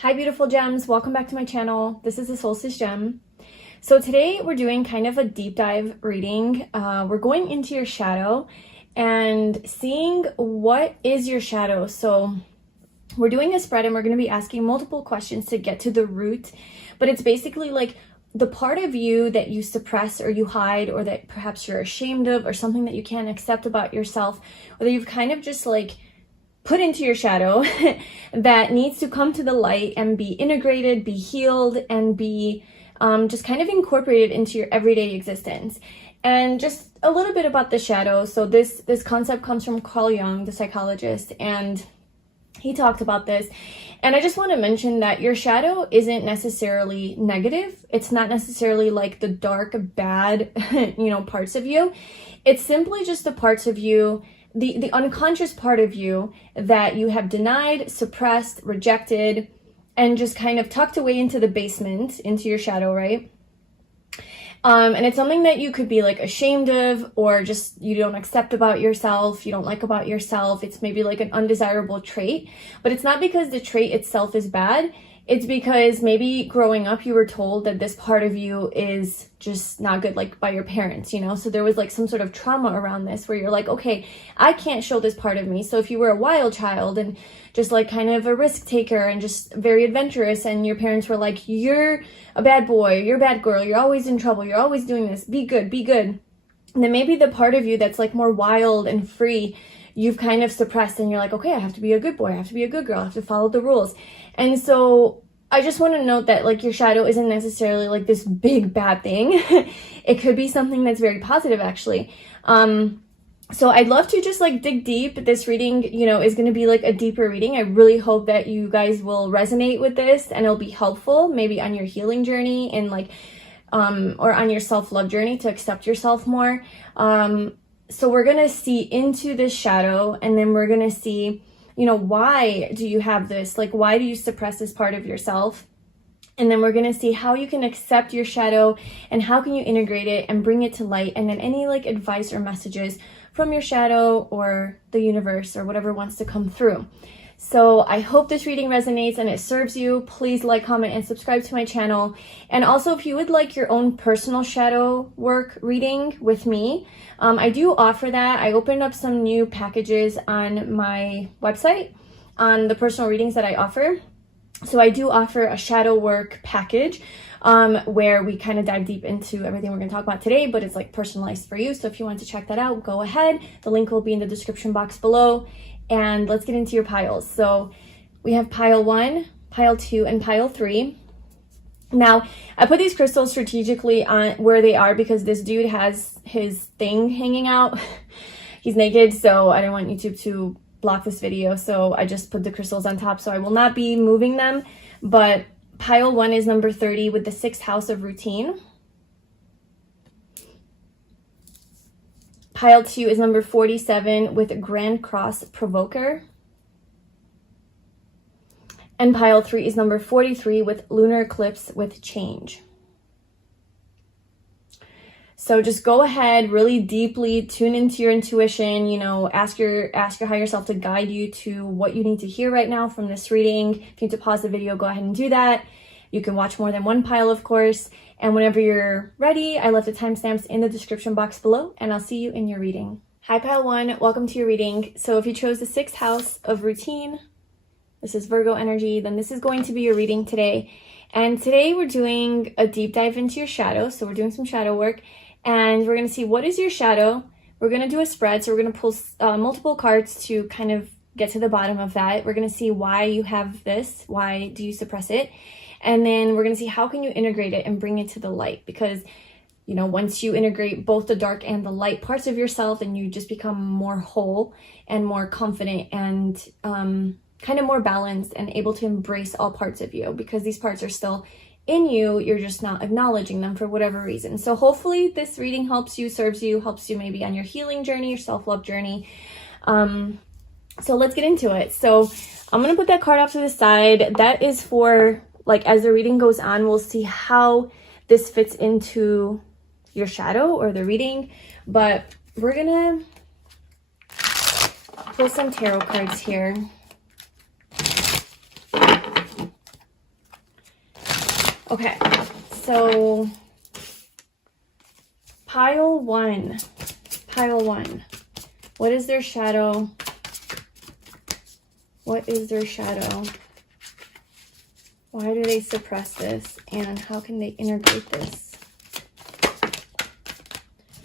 Hi beautiful gems, welcome back to my channel. This is the Solstice Gem. So today we're doing kind of a deep dive reading. We're going into your shadow and seeing what is your shadow. So we're doing a spread and we're going to be asking multiple questions to get to the root, but it's basically like the part of you that you suppress or you hide, or that perhaps you're ashamed of, or something that you can't accept about yourself, or that you've kind of just like put into your shadow that needs to come to the light and be integrated, be healed, and be just kind of incorporated into your everyday existence. And just a little bit about the shadow. So this concept comes from Carl Jung, the psychologist, and he talked about this. And I just want to mention that your shadow isn't necessarily negative. It's not necessarily like the dark, bad, parts of you. It's simply just the parts of you, the unconscious part of you that you have denied, suppressed, rejected, and just kind of tucked away into the basement, into your shadow, right? And it's something that you could be like ashamed of, or just you don't accept about yourself, you don't like about yourself. It's maybe like an undesirable trait, but it's not because the trait itself is bad. It's because maybe growing up you were told that this part of you is just not good, like by your parents, so there was like some sort of trauma around this where you're like, okay, I can't show this part of me. So if you were a wild child and just like kind of a risk taker and just very adventurous, and your parents were like, you're a bad boy, you're a bad girl, you're always in trouble, you're always doing this, be good, and then maybe the part of you that's like more wild and free, you've kind of suppressed, and you're like, okay, I have to be a good boy, I have to be a good girl, I have to follow the rules. And so I just want to note that like your shadow isn't necessarily like this big bad thing. It could be something that's very positive, actually. So I'd love to just like dig deep. This reading, is going to be like a deeper reading. I really hope that you guys will resonate with this and it'll be helpful, maybe on your healing journey and like, or on your self-love journey to accept yourself more. So we're going to see into this shadow, and then we're going to see, why do you have this? Like, why do you suppress this part of yourself? And then we're going to see how you can accept your shadow and how can you integrate it and bring it to light. And then any like advice or messages from your shadow or the universe or whatever wants to come through. So I hope this reading resonates and it serves you. Please like, comment, and subscribe to my channel. And also, if you would like your own personal shadow work reading with me, I do offer that. I opened up some new packages on my website on the personal readings that I offer. So I do offer a shadow work package where we kind of dive deep into everything we're going to talk about today, but it's like personalized for you. So if you want to check that out, go ahead. The link will be in the description box below. And let's get into your piles. So we have pile 1, pile 2, and pile 3. Now, I put these crystals strategically on where they are because this dude has his thing hanging out. He's naked, so I don't want YouTube to block this video. So I just put the crystals on top, so I will not be moving them. But pile 1 is number 30 with the 6th house of routine. Pile 2 is number 47 with Grand Cross Provoker. And pile 3 is number 43 with Lunar Eclipse with Change. So just go ahead, really deeply tune into your intuition, ask your higher self to guide you to what you need to hear right now from this reading. If you need to pause the video, go ahead and do that. You can watch more than one pile, of course. And whenever you're ready, I left the timestamps in the description box below, and I'll see you in your reading. Hi, pile 1. Welcome to your reading. So if you chose the 6th house of routine, this is Virgo energy, then this is going to be your reading today. And today we're doing a deep dive into your shadow. So we're doing some shadow work, and we're going to see what is your shadow. We're going to do a spread. So we're going to pull multiple cards to kind of get to the bottom of that. We're going to see why you have this. Why do you suppress it? And then we're going to see how can you integrate it and bring it to the light, because once you integrate both the dark and the light parts of yourself, and you just become more whole and more confident and kind of more balanced and able to embrace all parts of you, because these parts are still in you, you're just not acknowledging them for whatever reason. So hopefully this reading helps you, serves you, helps you maybe on your healing journey, your self-love journey. So let's get into it. So I'm going to put that card off to the side. That is for like, as the reading goes on, we'll see how this fits into your shadow or the reading. But we're going to pull some tarot cards here. Okay, so pile one. What is their shadow? What is their shadow? Why do they suppress this? And how can they integrate this?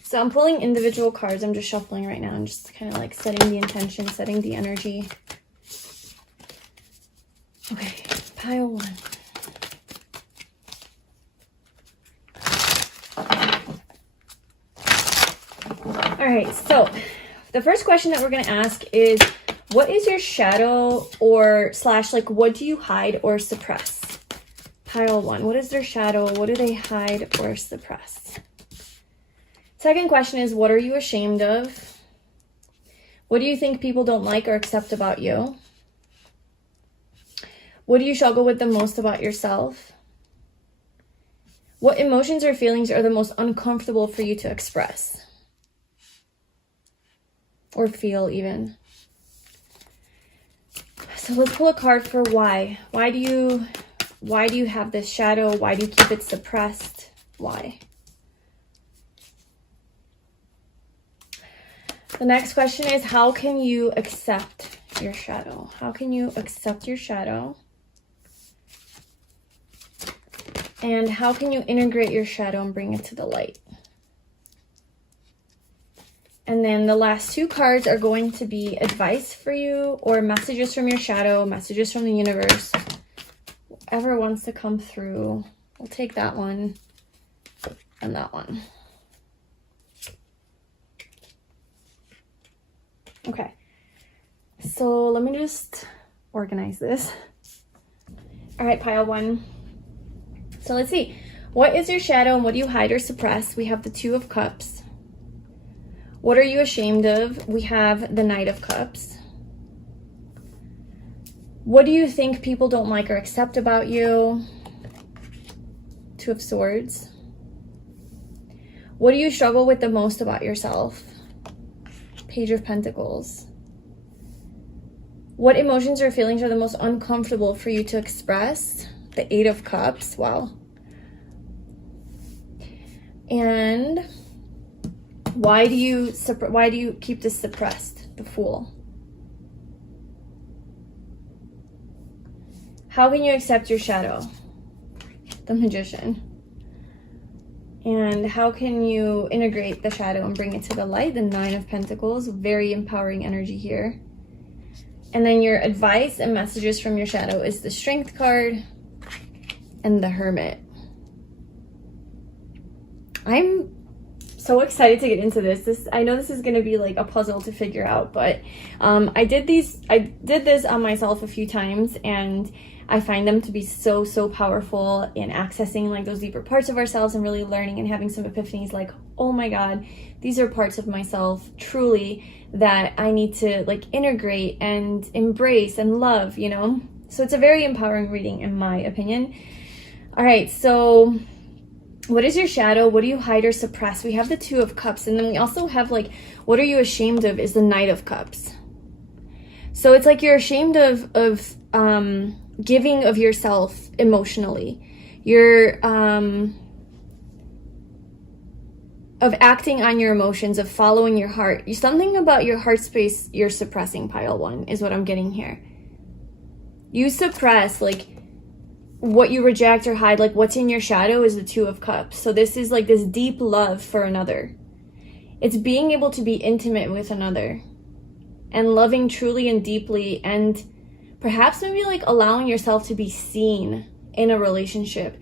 So I'm pulling individual cards. I'm just shuffling right now and just kind of like setting the intention, setting the energy. Okay, pile one. All right, so the first question that we're going to ask is, what is your shadow or slash, like, what do you hide or suppress? Pile one. What is their shadow? What do they hide or suppress? Second question is, what are you ashamed of? What do you think people don't like or accept about you? What do you struggle with the most about yourself? What emotions or feelings are the most uncomfortable for you to express? Or feel even. So let's pull a card for why. Why do you have this shadow? Why do you keep it suppressed? Why? The next question is, how can you accept your shadow? How can you accept your shadow? And how can you integrate your shadow and bring it to the light? And then the last two cards are going to be advice for you or messages from your shadow, messages from the universe. Whoever wants to come through, we'll take that one and that one. Okay, so let me just organize this. All right, pile one. So let's see. What is your shadow and what do you hide or suppress? We have the Two of Cups. What are you ashamed of? We have the Knight of Cups. What do you think people don't like or accept about you? Two of Swords. What do you struggle with the most about yourself? Page of Pentacles. What emotions or feelings are the most uncomfortable for you to express? The Eight of Cups. Wow. And why do you keep this suppressed? The Fool. How can you accept your shadow? The Magician. And how can you integrate the shadow and bring it to the light? The Nine of Pentacles. Very empowering energy here. And then your advice and messages from your shadow is the Strength card and the Hermit. I'm so excited to get into this. I know this is going to be like a puzzle to figure out, but I did this on myself a few times, and I find them to be so powerful in accessing like those deeper parts of ourselves and really learning and having some epiphanies like, oh my God, these are parts of myself truly that I need to like integrate and embrace and love, you know? So it's a very empowering reading in my opinion. All right, so what is your shadow? What do you hide or suppress? We have the Two of Cups, and then we also have like, what are you ashamed of is the Knight of Cups. So it's like you're ashamed of giving of yourself emotionally. You're of acting on your emotions, of following your heart. Something about your heart space you're suppressing, pile one, is what I'm getting here. You suppress like what you reject or hide, like what's in your shadow is the Two of Cups. So this is like this deep love for another. It's being able to be intimate with another and loving truly and deeply, and perhaps maybe like allowing yourself to be seen in a relationship.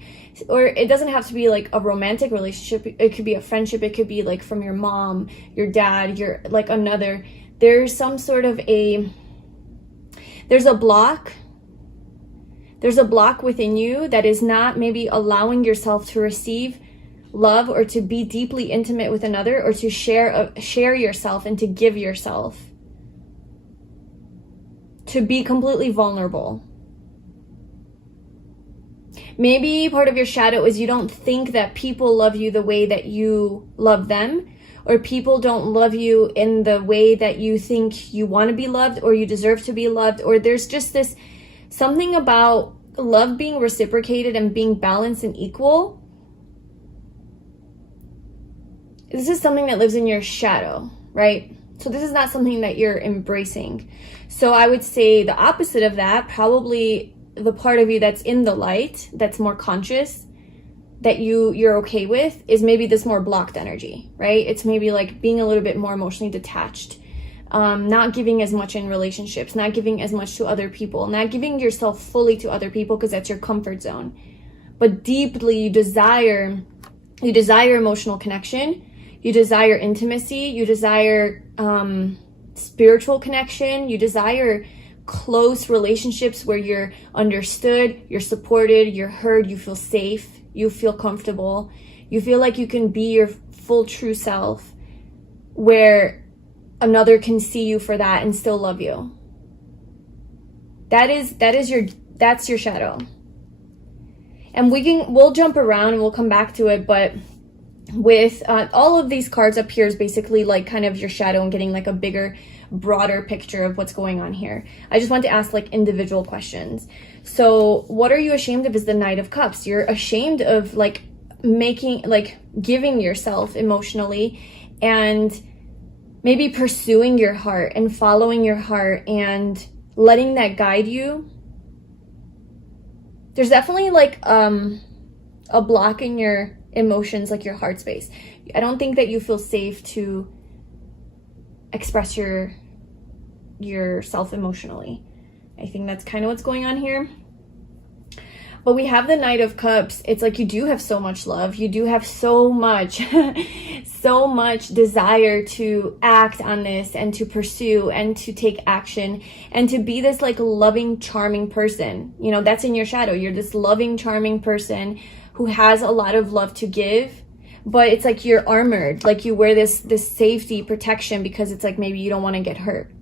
Or it doesn't have to be like a romantic relationship. It could be a friendship. It could be like from your mom, your dad, your like another. There's some sort of there's a block within you that is not maybe allowing yourself to receive love or to be deeply intimate with another, or to share yourself and to give yourself, to be completely vulnerable. Maybe part of your shadow is you don't think that people love you the way that you love them, or people don't love you in the way that you think you want to be loved or you deserve to be loved, or there's just this something about love being reciprocated and being balanced and equal, this is something that lives in your shadow, right? So this is not something that you're embracing. So I would say the opposite of that, probably the part of you that's in the light, that's more conscious, that you're okay with, is maybe this more blocked energy, right? It's maybe like being a little bit more emotionally detached, not giving as much in relationships, not giving as much to other people, not giving yourself fully to other people because that's your comfort zone. But deeply you desire emotional connection, you desire intimacy, you desire spiritual connection, you desire close relationships where you're understood, you're supported, you're heard, you feel safe, you feel comfortable, you feel like you can be your full true self, where another can see you for that and still love you. That's your shadow. And we'll jump around and we'll come back to it, but with all of these cards up here is basically like kind of your shadow and getting like a bigger, broader picture of what's going on here. I just want to ask like individual questions. So what are you ashamed of is the Knight of Cups. You're ashamed of like giving yourself emotionally and maybe pursuing your heart and following your heart and letting that guide you. There's definitely like a block in your emotions, like your heart space. I don't think that you feel safe to express yourself emotionally. I think that's kind of what's going on here. But we have the Knight of Cups. It's like you do have so much love. You do have so much, so much desire to act on this and to pursue and to take action and to be this like loving, charming person. You know, that's in your shadow. You're this loving, charming person who has a lot of love to give, but it's like you're armored. Like you wear this safety protection because it's like maybe you don't want to get hurt.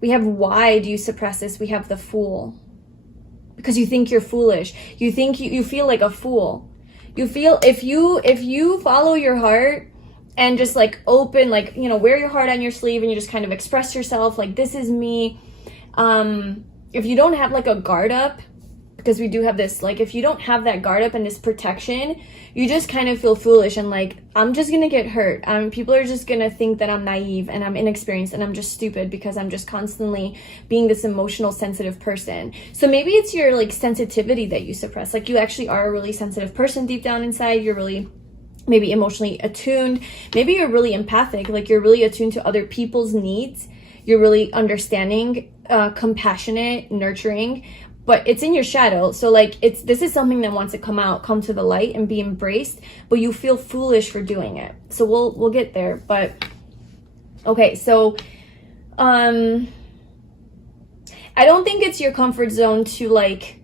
We have why do you suppress this? We have the Fool. Because you think you're foolish. You think you feel like a fool. You feel if you follow your heart and just like open, like, you know, wear your heart on your sleeve and you just kind of express yourself like this is me. If you don't have like a guard up, because we do have this, like if you don't have that guard up and this protection, you just kind of feel foolish and like, I'm just gonna get hurt. People are just gonna think that I'm naive and I'm inexperienced and I'm just stupid because I'm just constantly being this emotional, sensitive person. So maybe it's your like sensitivity that you suppress. Like you actually are a really sensitive person deep down inside. You're really maybe emotionally attuned. Maybe you're really empathic. Like you're really attuned to other people's needs. You're really understanding, compassionate, nurturing. But it's in your shadow. So like this is something that wants to come to the light and be embraced, but you feel foolish for doing it. So we'll get there. But okay, so I don't think it's your comfort zone to like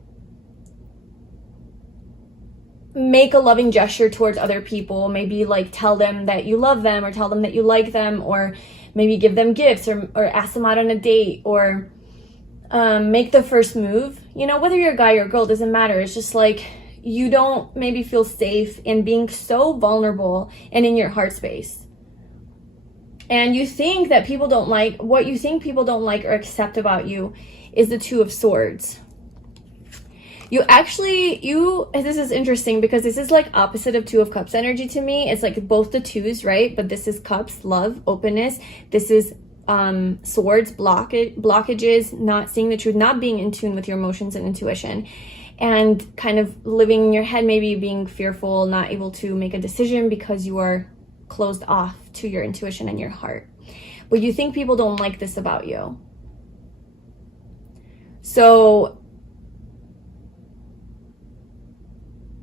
make a loving gesture towards other people, maybe like tell them that you love them or tell them that you like them, or maybe give them gifts or ask them out on a date, or make the first move. You know, whether you're a guy or a girl, doesn't matter. It's just like you don't maybe feel safe in being so vulnerable and in your heart space. And you think that people don't like, what you think people don't like or accept about you is the Two of Swords. This is interesting because this is like opposite of Two of Cups energy to me. It's like both the twos, right? But this is Cups, love, openness. This is swords, blockages, not seeing the truth, not being in tune with your emotions and intuition, and kind of living in your head, maybe being fearful, not able to make a decision because you are closed off to your intuition and your heart. But you think people don't like this about you. So,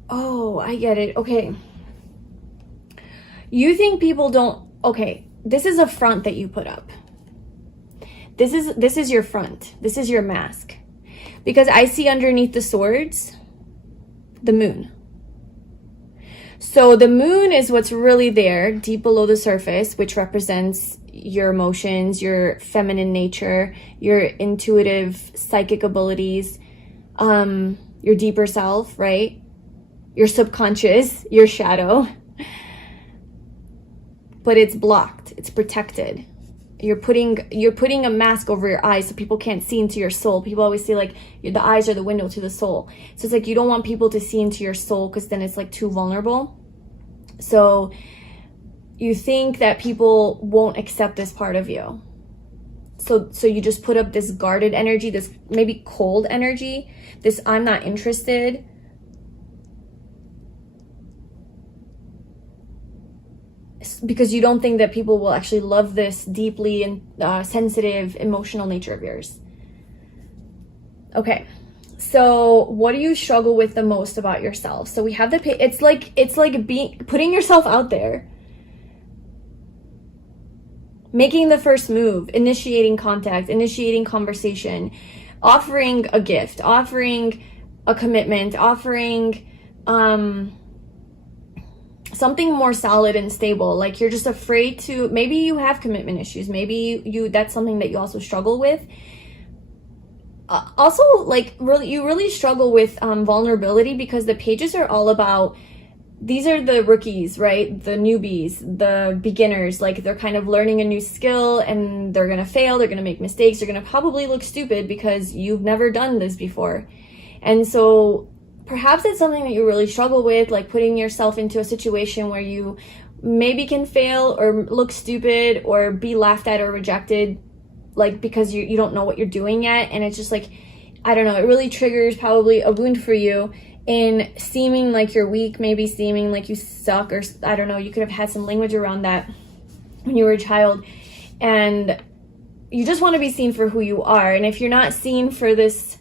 oh, I get it. Okay. You think people don't, okay, this is a front that you put up. This is your front. This is your mask. Because I see underneath the swords, the moon. So the moon is what's really there, deep below the surface, which represents your emotions, your feminine nature, your intuitive, psychic abilities, your deeper self, right? Your subconscious, your shadow. But it's blocked. It's protected. you're putting a mask over your eyes so people can't see into your soul. People always say like the eyes are the window to the soul. So it's like you don't want people to see into your soul because then it's like too vulnerable. So you think that people won't accept this part of you. So you just put up this guarded energy, this maybe cold energy, this I'm not interested. Because you don't think that people will actually love this deeply and sensitive, emotional nature of yours. Okay, so what do you struggle with the most about yourself? So we have it's like putting yourself out there, making the first move, initiating contact, initiating conversation, offering a gift, offering a commitment, offering something more solid and stable. Like you're just afraid to, maybe you have commitment issues, maybe you that's something that you also struggle with. Also, like you really struggle with vulnerability, because the pages are all about, these are the rookies, right? The newbies, the beginners, like they're kind of learning a new skill and they're gonna fail, they're gonna make mistakes, they're gonna probably look stupid because you've never done this before. And so perhaps it's something that you really struggle with, like putting yourself into a situation where you maybe can fail or look stupid or be laughed at or rejected, like because you don't know what you're doing yet. And it's just like, I don't know, it really triggers probably a wound for you in seeming like you're weak, maybe seeming like you suck, or I don't know, you could have had some language around that when you were a child. And you just want to be seen for who you are. And if you're not seen for this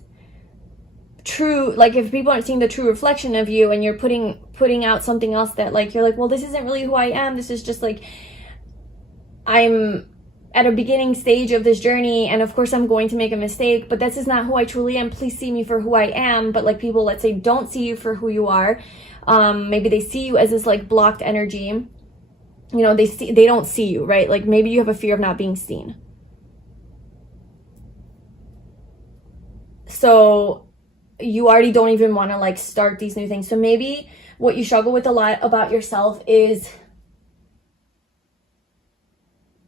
true, like if people aren't seeing the true reflection of you and you're putting out something else that like you're like, well, this isn't really who I am, this is just like I'm at a beginning stage of this journey, and of course I'm going to make a mistake, but this is not who I truly am, please see me for who I am. But like people, let's say, don't see you for who you are. Maybe they see you as this like blocked energy, you know, they don't see you, right? Like maybe you have a fear of not being seen. So you already don't even want to like start these new things. So maybe what you struggle with a lot about yourself is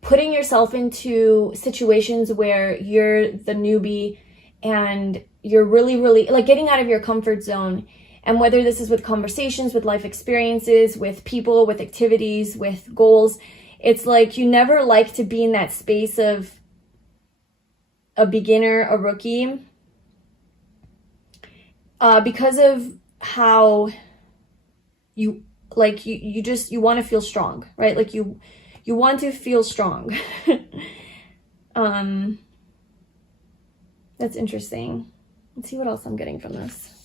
putting yourself into situations where you're the newbie and you're really, really like getting out of your comfort zone. And whether this is with conversations, with life experiences, with people, with activities, with goals, it's like you never like to be in that space of a beginner, a rookie, because of how you like you want to feel strong, right? Like you want to feel strong. That's interesting. Let's see what else I'm getting from this.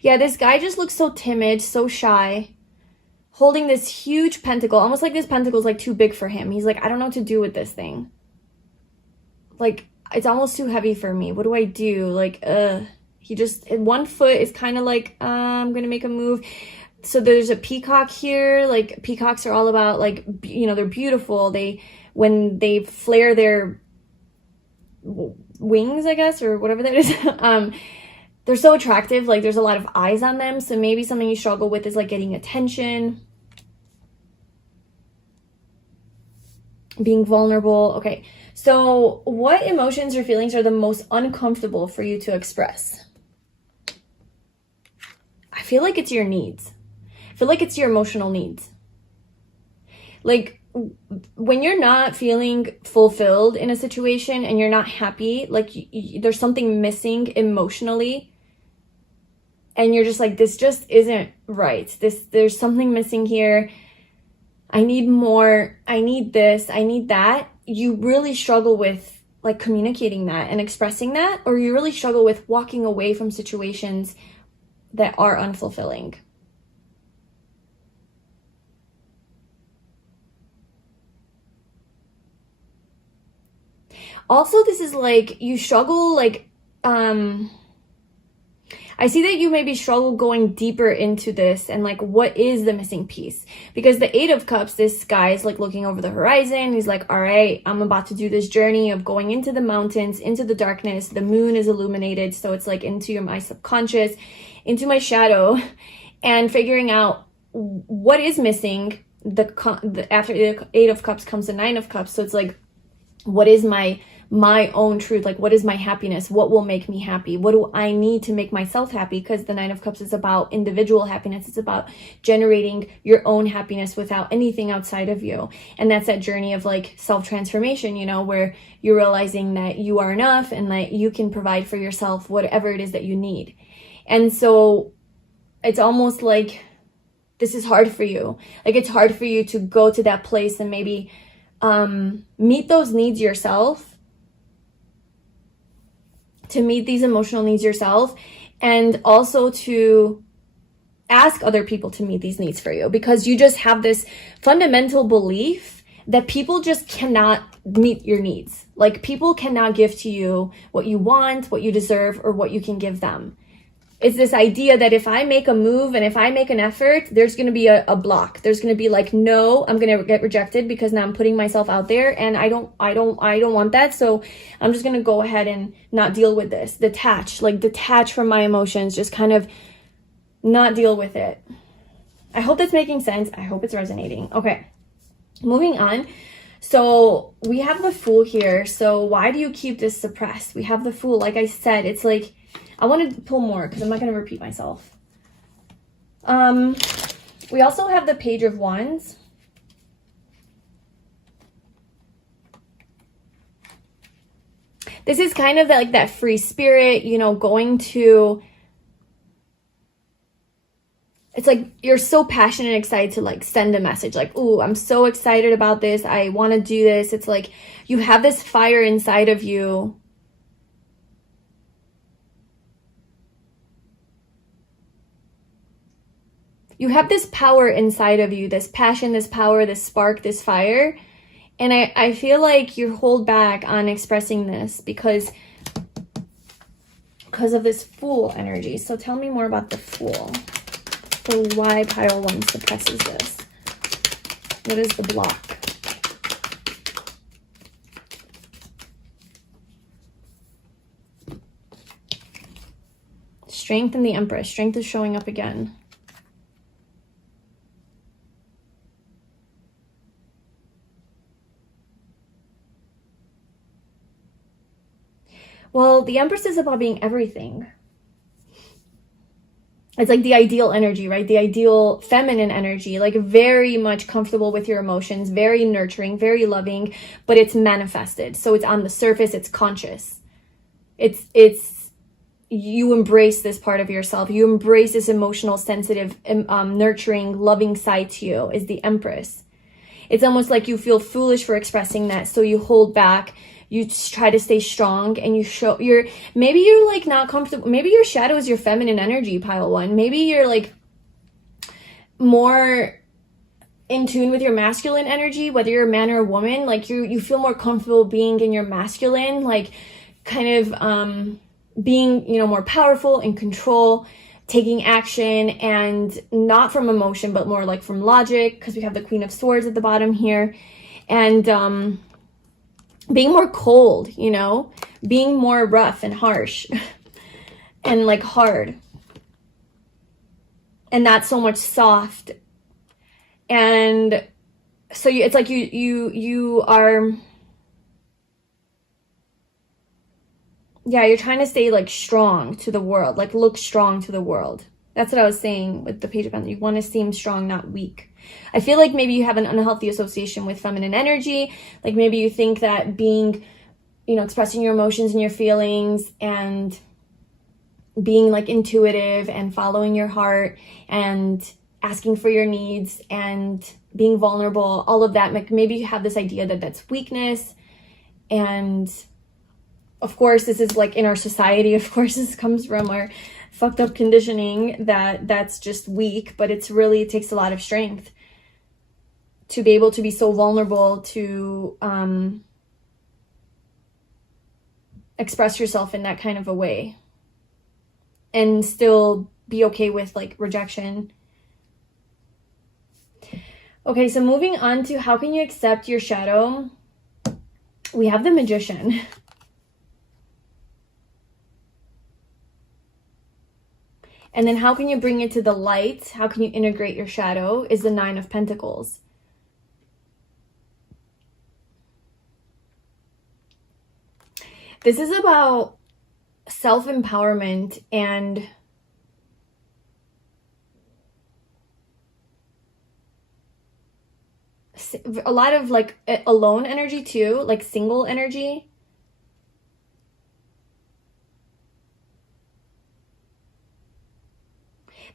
Yeah, this guy just looks so timid, so shy, holding this huge pentacle, almost like this pentacle is like too big for him. He's like, I don't know what to do with this thing. Like, it's almost too heavy for me. What do I do? Like, he just, one foot is kind of like, I'm going to make a move. So there's a peacock here. Like, peacocks are all about, like, you know, they're beautiful. When they flare their wings, I guess, or whatever that is, they're so attractive. Like, there's a lot of eyes on them. So maybe something you struggle with is, like, getting attention, being vulnerable. Okay. So what emotions or feelings are the most uncomfortable for you to express? I feel like it's your needs. I feel like it's your emotional needs. Like when you're not feeling fulfilled in a situation and you're not happy, like there's something missing emotionally, and you're just like, this just isn't right. There's something missing here. I need more. I need this. I need that. You really struggle with like communicating that and expressing that, or you really struggle with walking away from situations that are unfulfilling. Also, this is like you struggle, like, I see that you maybe struggle going deeper into this and like, what is the missing piece? Because the Eight of Cups, this guy is like looking over the horizon. He's like, all right, I'm about to do this journey of going into the mountains, into the darkness. The moon is illuminated. So it's like into my subconscious, into my shadow, and figuring out what is missing after the Eight of Cups comes the Nine of Cups. So it's like, what is my own truth? Like, what is my happiness? What will make me happy? What do I need to make myself happy? Because the Nine of Cups is about individual happiness. It's about generating your own happiness without anything outside of you. And that's that journey of like self-transformation, you know, where you're realizing that you are enough and that you can provide for yourself whatever it is that you need. And so it's almost like this is hard for you. Like, it's hard for you to go to that place and maybe meet those needs yourself, to meet these emotional needs yourself, and also to ask other people to meet these needs for you, because you just have this fundamental belief that people just cannot meet your needs. Like, people cannot give to you what you want, what you deserve, or what you can give them. It's this idea that if I make a move and if I make an effort, there's going to be a block. There's going to be like, no, I'm going to get rejected because now I'm putting myself out there and I don't want that. So I'm just going to go ahead and not deal with this. Detach from my emotions, just kind of not deal with it. I hope that's making sense. I hope it's resonating. Okay, moving on. So we have the Fool here. So why do you keep this suppressed? We have the Fool. Like I said, it's like, I wanted to pull more because I'm not going to repeat myself. We also have the Page of Wands. This is kind of like that free spirit, you know, going to, it's like you're so passionate and excited to like send a message like, ooh, I'm so excited about this. I want to do this. It's like you have this fire inside of you. You have this power inside of you, this passion, this power, this spark, this fire. And I feel like you hold back on expressing this because of this Fool energy. So tell me more about the Fool. For why pile 1 suppresses this. What is the block? Strength and the Empress. Strength is showing up again. Well, the Empress is about being everything. It's like the ideal energy, right? The ideal feminine energy, like very much comfortable with your emotions, very nurturing, very loving, but it's manifested. So it's on the surface, it's conscious. It's you embrace this part of yourself. You embrace this emotional, sensitive, nurturing, loving side to you is the Empress. It's almost like you feel foolish for expressing that, so you hold back. You just try to stay strong and you show maybe you're like not comfortable. Maybe your shadow is your feminine energy, pile 1. Maybe you're like more in tune with your masculine energy, whether you're a man or a woman. Like you feel more comfortable being in your masculine, like kind of being, you know, more powerful, in control, taking action, and not from emotion, but more like from logic, because we have the Queen of Swords at the bottom here. And being more cold, you know, being more rough and harsh and like hard, and not so much soft. And so it's like you are, yeah, you're trying to stay like strong to the world, like look strong to the world. That's what I was saying with the Page of Wands. You want to seem strong, not weak. I feel like maybe you have an unhealthy association with feminine energy. Like maybe you think that being, you know, expressing your emotions and your feelings and being like intuitive and following your heart and asking for your needs and being vulnerable, all of that, like maybe you have this idea that that's weakness. And of course, this is like in our society, of course, this comes from our fucked up conditioning that's just weak, but it takes a lot of strength to be able to be so vulnerable, to express yourself in that kind of a way and still be okay with like rejection. Okay, so moving on to how can you accept your shadow? We have the Magician. And then how can you bring it to the light? How can you integrate your shadow is the Nine of Pentacles. This is about self-empowerment and a lot of like alone energy too, like single energy.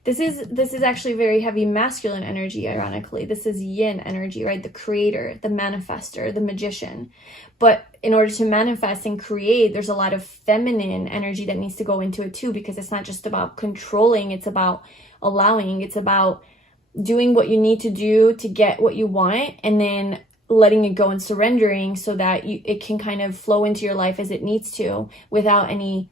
This is actually very heavy masculine energy, ironically. This is yin energy, right? The creator, the manifester, the magician. But in order to manifest and create, there's a lot of feminine energy that needs to go into it too, because it's not just about controlling, it's about allowing, it's about doing what you need to do to get what you want, and then letting it go and surrendering so that it can kind of flow into your life as it needs to without any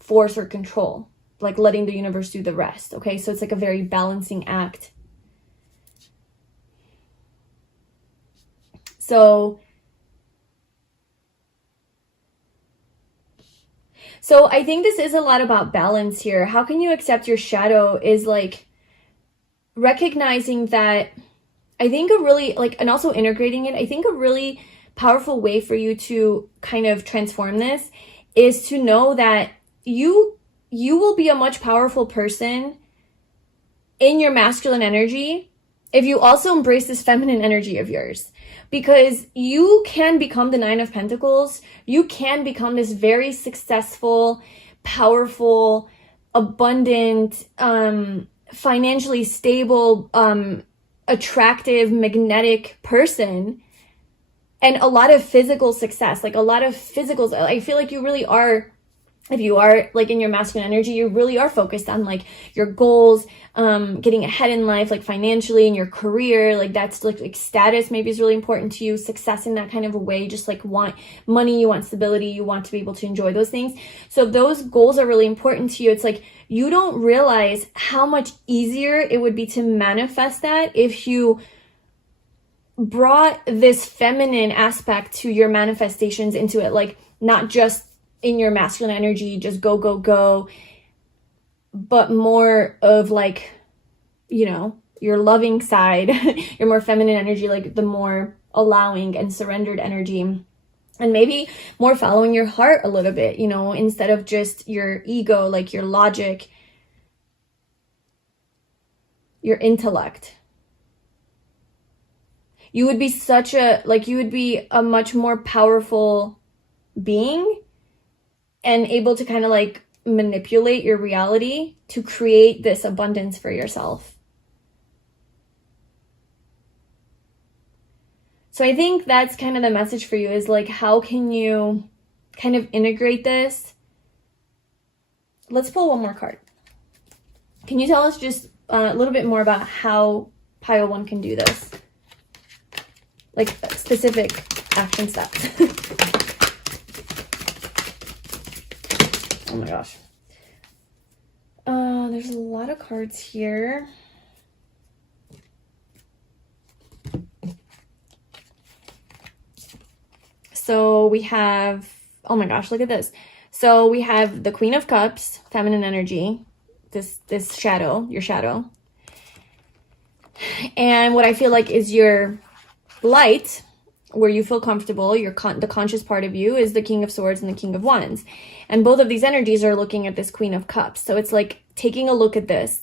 force or control. Like letting the universe do the rest. Okay, so it's like a very balancing act. So I think this is a lot about balance here. How can you accept your shadow is like recognizing that, I think a really like, and also integrating it, I think a really powerful way for you to kind of transform this is to know that you will be a much powerful person in your masculine energy if you also embrace this feminine energy of yours. Because you can become the Nine of Pentacles. You can become this very successful, powerful, abundant, financially stable, attractive, magnetic person. And a lot of physical success, like a lot of physical, I feel like you really are. If you are like in your masculine energy, you really are focused on like your goals, getting ahead in life, like financially in your career, like that's like status maybe is really important to you, success in that kind of a way, just like want money, you want stability, you want to be able to enjoy those things. So if those goals are really important to you, it's like you don't realize how much easier it would be to manifest that if you brought this feminine aspect to your manifestations into it, like not just in your masculine energy, just go, go, go, but more of like, you know, your loving side, your more feminine energy, like the more allowing and surrendered energy, and maybe more following your heart a little bit, you know, instead of just your ego, like your logic, your intellect. You would be you would be a much more powerful being and able to kind of like manipulate your reality to create this abundance for yourself. So I think that's kind of the message for you, is like, how can you kind of integrate this? Let's pull one more card. Can you tell us just a little bit more about how Pile 1 can do this? Like specific action steps. Oh my gosh. There's a lot of cards here. So we have, oh my gosh, look at this. So we have the Queen of Cups, feminine energy, this shadow, your shadow. And what I feel like is your light, where you feel comfortable, the conscious part of you, is the King of Swords and the King of Wands. And both of these energies are looking at this Queen of Cups. So it's like taking a look at this,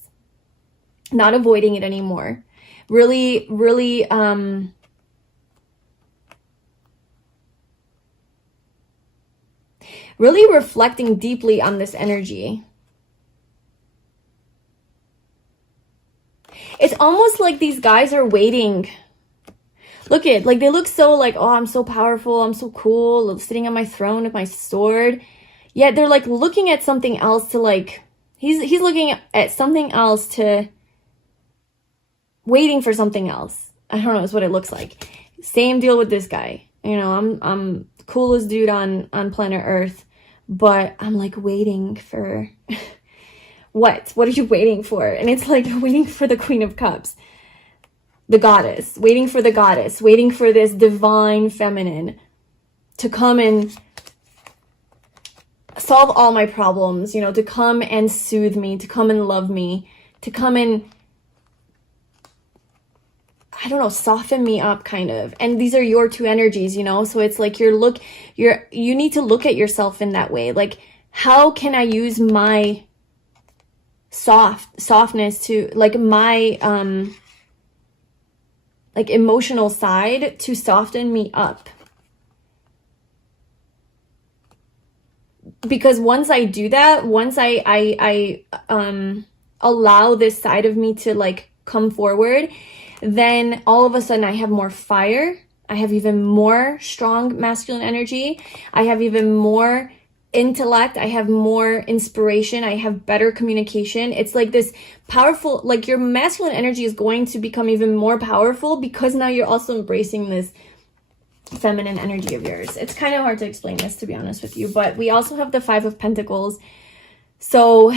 not avoiding it anymore. Really, really, really reflecting deeply on this energy. It's almost like these guys are waiting. Look at, like, they look so like, oh, I'm so powerful, I'm so cool, sitting on my throne with my sword. Yet they're like looking at something else to like, he's looking at something else to, waiting for something else. I don't know, is what it looks like. Same deal with this guy. You know, I'm the coolest dude on planet Earth, but I'm like waiting for what are you waiting for? And it's like waiting for the Queen of Cups, the goddess, waiting for the goddess, waiting for this divine feminine to come and solve all my problems, you know, to come and soothe me, to come and love me, to come and I don't know, soften me up kind of. And these are your two energies, you know? So it's like you need to look at yourself in that way. Like, how can I use my softness to, like, my like emotional side to soften me up? Because once I do that, once I allow this side of me to like come forward, then all of a sudden I have more fire. I have even more strong masculine energy. I have even more intellect. I have more inspiration. I have better communication. It's like this powerful, like your masculine energy is going to become even more powerful because now you're also embracing this feminine energy of yours. It's kind of hard to explain this, to be honest with you, but we also have the Five of Pentacles. So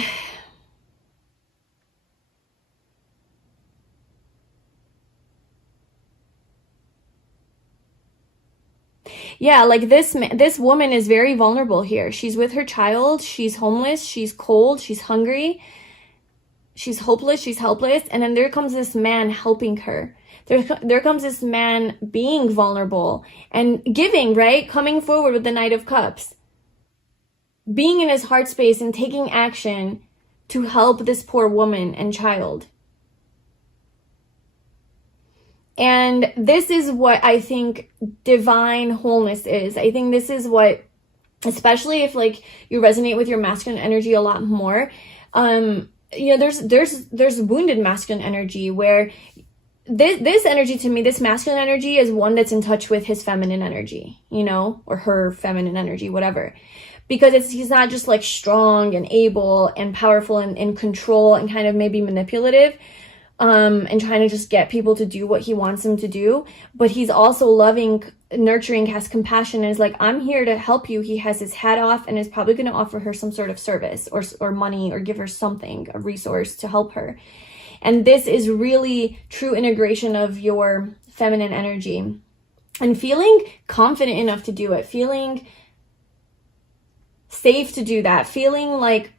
yeah, like this woman is very vulnerable here. She's with her child, she's homeless, she's cold, she's hungry, she's hopeless, she's helpless, and then there comes this man helping her. There comes this man being vulnerable and giving, right? Coming forward with the Knight of Cups. Being in his heart space and taking action to help this poor woman and child. And this is what I think divine wholeness is. I think this is what, especially if like you resonate with your masculine energy a lot more, you know, there's wounded masculine energy where this energy, to me, this masculine energy is one that's in touch with his feminine energy, you know, or her feminine energy, whatever. Because he's not just like strong and able and powerful and in control and kind of maybe manipulative, and trying to just get people to do what he wants them to do. But he's also loving, nurturing, has compassion, and is like, I'm here to help you. He has his hat off and is probably going to offer her some sort of service or money or give her something, a resource to help her. And this is really true integration of your feminine energy and feeling confident enough to do it, feeling safe to do that, feeling like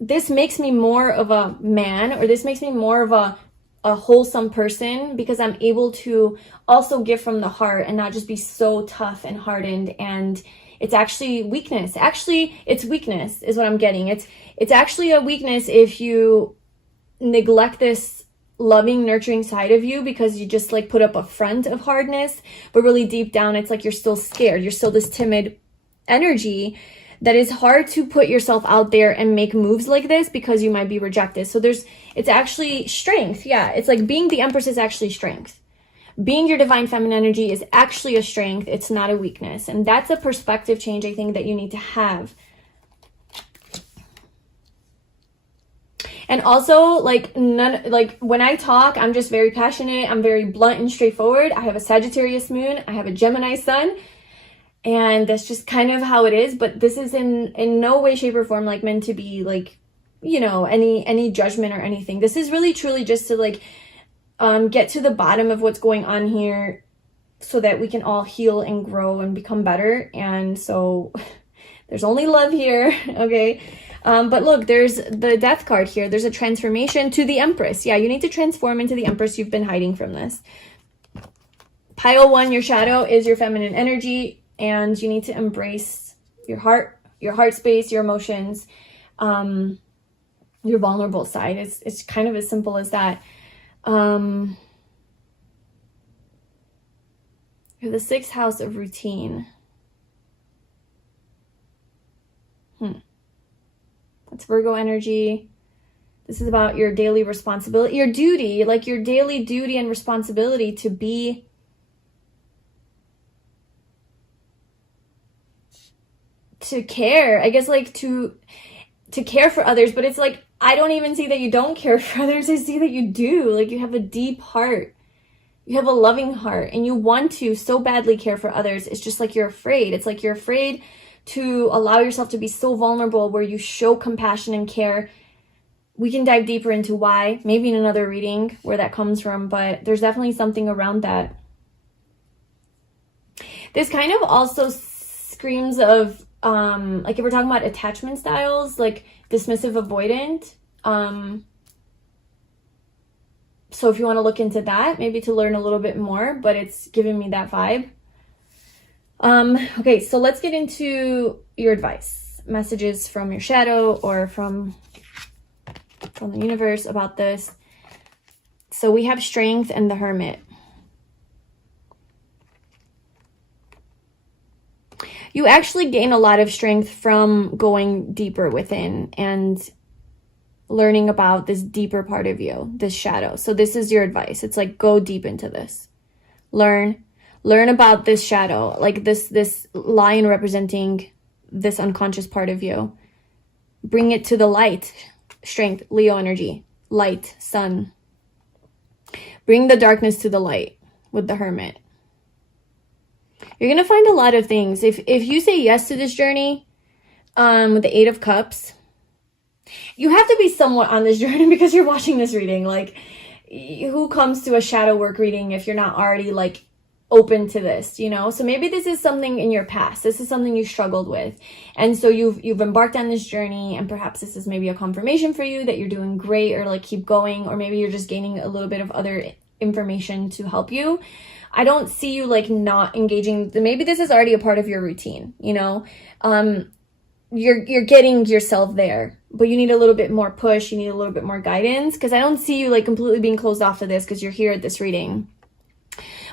this makes me more of a man, or this makes me more of a wholesome person because I'm able to also give from the heart and not just be so tough and hardened. And it's actually weakness. Actually, it's weakness is what I'm getting. It's actually a weakness if you neglect this loving, nurturing side of you because you just like put up a front of hardness, but really deep down it's like you're still scared. You're still this timid energy that is hard to put yourself out there and make moves like this because you might be rejected. So it's actually strength. Yeah, it's like being the Empress is actually strength. Being your divine feminine energy is actually a strength. It's not a weakness. And that's a perspective change I think that you need to have. And also, like when I talk, I'm just very passionate. I'm very blunt and straightforward. I have a Sagittarius moon. I have a Gemini sun. And that's just kind of how it is. But this is in no way, shape, or form like meant to be like, you know, any judgment or anything. This is really truly just to like get to the bottom of what's going on here so that we can all heal and grow and become better. And so there's only love here, okay? But look, there's the Death card here. There's a transformation to the Empress. Yeah, you need to transform into the Empress. You've been hiding from this. Pile 1, your shadow is your feminine energy, and you need to embrace your heart space, your emotions, your vulnerable side. It's kind of as simple as that. You're the 6th house of routine. That's Virgo energy. This is about your daily responsibility, your duty, like your daily duty and responsibility to care, I guess, like to care for others. But it's like, I don't even see that you don't care for others. I see that you do. Like, you have a deep heart. You have a loving heart and you want to so badly care for others. It's just like you're afraid. It's like you're afraid to allow yourself to be so vulnerable where you show compassion and care. We can dive deeper into why, maybe in another reading where that comes from, but there's definitely something around that. This kind of also screams of, like if we're talking about attachment styles, like dismissive avoidant, So if you want to look into that, maybe to learn a little bit more, but it's giving me that vibe. Okay, so let's get into your advice, messages from your shadow or from the universe about this. So we have Strength and the Hermit. You actually gain a lot of strength from going deeper within and learning about this deeper part of you, this shadow. So this is your advice. It's like, go deep into this. Learn about this shadow, like this lion representing this unconscious part of you. Bring it to the light. Strength, Leo energy, light, sun. Bring the darkness to the light with the Hermit. You're going to find a lot of things. If you say yes to this journey, with the 8 of Cups, you have to be somewhat on this journey because you're watching this reading. Like, who comes to a shadow work reading if you're not already like open to this, you know? So maybe this is something in your past. This is something you struggled with. And so you've embarked on this journey, and perhaps this is maybe a confirmation for you that you're doing great, or like keep going, or maybe you're just gaining a little bit of other information to help you. I don't see you like not engaging. Maybe this is already a part of your routine, you know? You're getting yourself there, but you need a little bit more push. You need a little bit more guidance, because I don't see you like completely being closed off to this because you're here at this reading.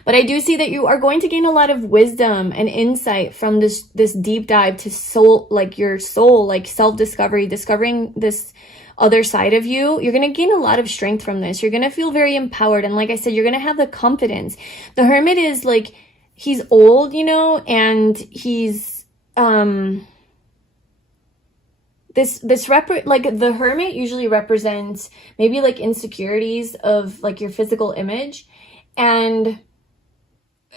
But I do see that you are going to gain a lot of wisdom and insight from this deep dive to soul, like your soul, like self-discovery, discovering this other side of you. You're going to gain a lot of strength from this. You're going to feel very empowered. And like I said, you're going to have the confidence. The Hermit is like, he's old, you know, and he's, like the Hermit usually represents maybe like insecurities of like your physical image. And,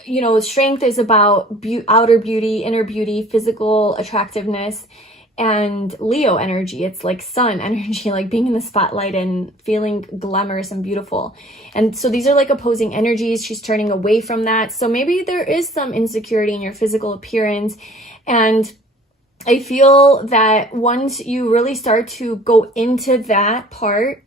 you know, Strength is about outer beauty, inner beauty, physical attractiveness. And Leo energy, it's like sun energy, like being in the spotlight and feeling glamorous and beautiful. And so these are like opposing energies. She's turning away from that. So maybe there is some insecurity in your physical appearance. And I feel that once you really start to go into that part,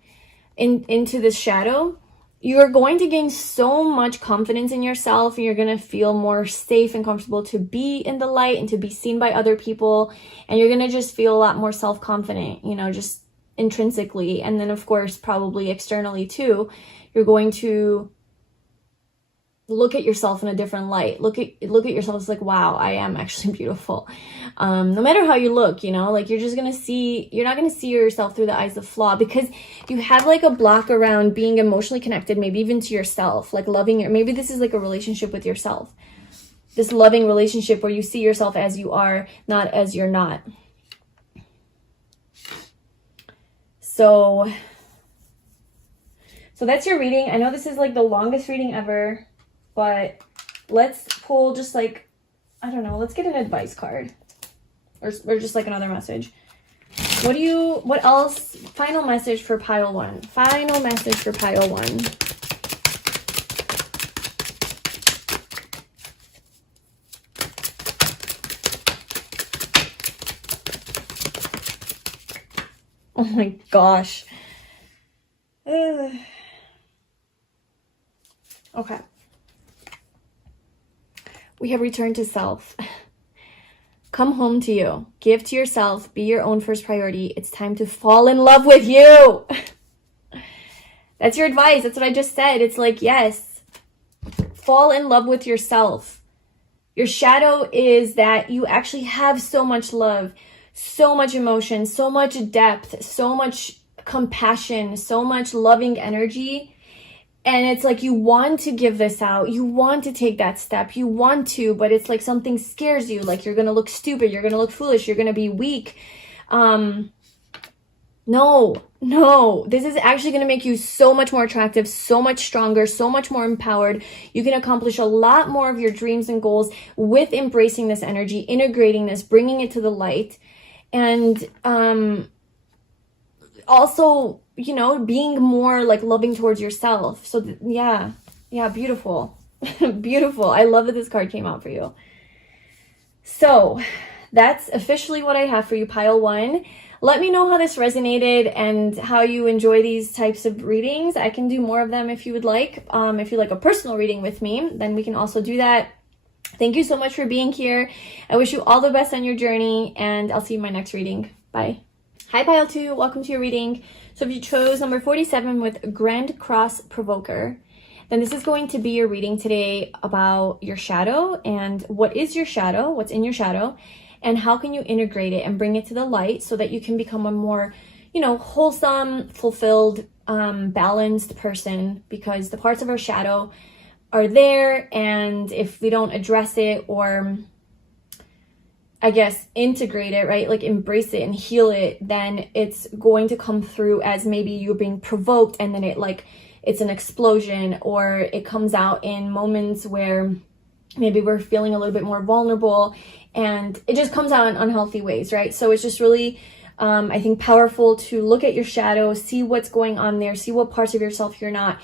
into this shadow, you're going to gain so much confidence in yourself, and you're going to feel more safe and comfortable to be in the light and to be seen by other people. And you're going to just feel a lot more self-confident, you know, just intrinsically. And then, of course, probably externally too, you're going to look at yourself in a different light. Look at yourself as like, wow, I am actually beautiful. No matter how you look, you know, like you're not going to see yourself through the eyes of flaw, because you have like a block around being emotionally connected, maybe even to yourself, like maybe this is like a relationship with yourself, this loving relationship where you see yourself as you are, not as you're not. So that's your reading. I know this is like the longest reading ever, but let's pull just like, I don't know, let's get an advice card or just like another message. What else? Final message for pile 1. Final message for pile 1. Oh my gosh. Okay. We have returned to self. Come home to you. Give to yourself. Be your own first priority. It's time to fall in love with you. That's your advice. That's what I just said. It's like, yes, fall in love with yourself. Your shadow is that you actually have so much love, so much emotion, so much depth, so much compassion, so much loving energy. And it's like you want to give this out. You want to take that step. You want to, but it's like something scares you. Like you're going to look stupid. You're going to look foolish. You're going to be weak. No. This is actually going to make you so much more attractive, so much stronger, so much more empowered. You can accomplish a lot more of your dreams and goals with embracing this energy, integrating this, bringing it to the light. And also, you know, being more like loving towards yourself. So yeah, beautiful. Beautiful. I love that this card came out for you. So that's officially what I have for you, pile 1. let me know how this resonated and how you enjoy these types of readings. I can do more of them if you would like. If you like a personal reading with me, then we can also do that. Thank you so much for being here. I wish you all the best on your journey, and I'll see you in my next reading. Bye. Hi, Pile 2. Welcome to your reading. So if you chose number 47 with Grand Cross Provoker, then this is going to be your reading today about your shadow and what is your shadow, what's in your shadow, and how can you integrate it and bring it to the light so that you can become a more, wholesome, fulfilled, balanced person, because the parts of our shadow are there, and if we don't address it or integrate it, right? Like embrace it and heal it, then it's going to come through as maybe you're being provoked and then it's an explosion, or it comes out in moments where maybe we're feeling a little bit more vulnerable and it just comes out in unhealthy ways, right? So it's just really, I think, powerful to look at your shadow, see what's going on there, see what parts of yourself you're not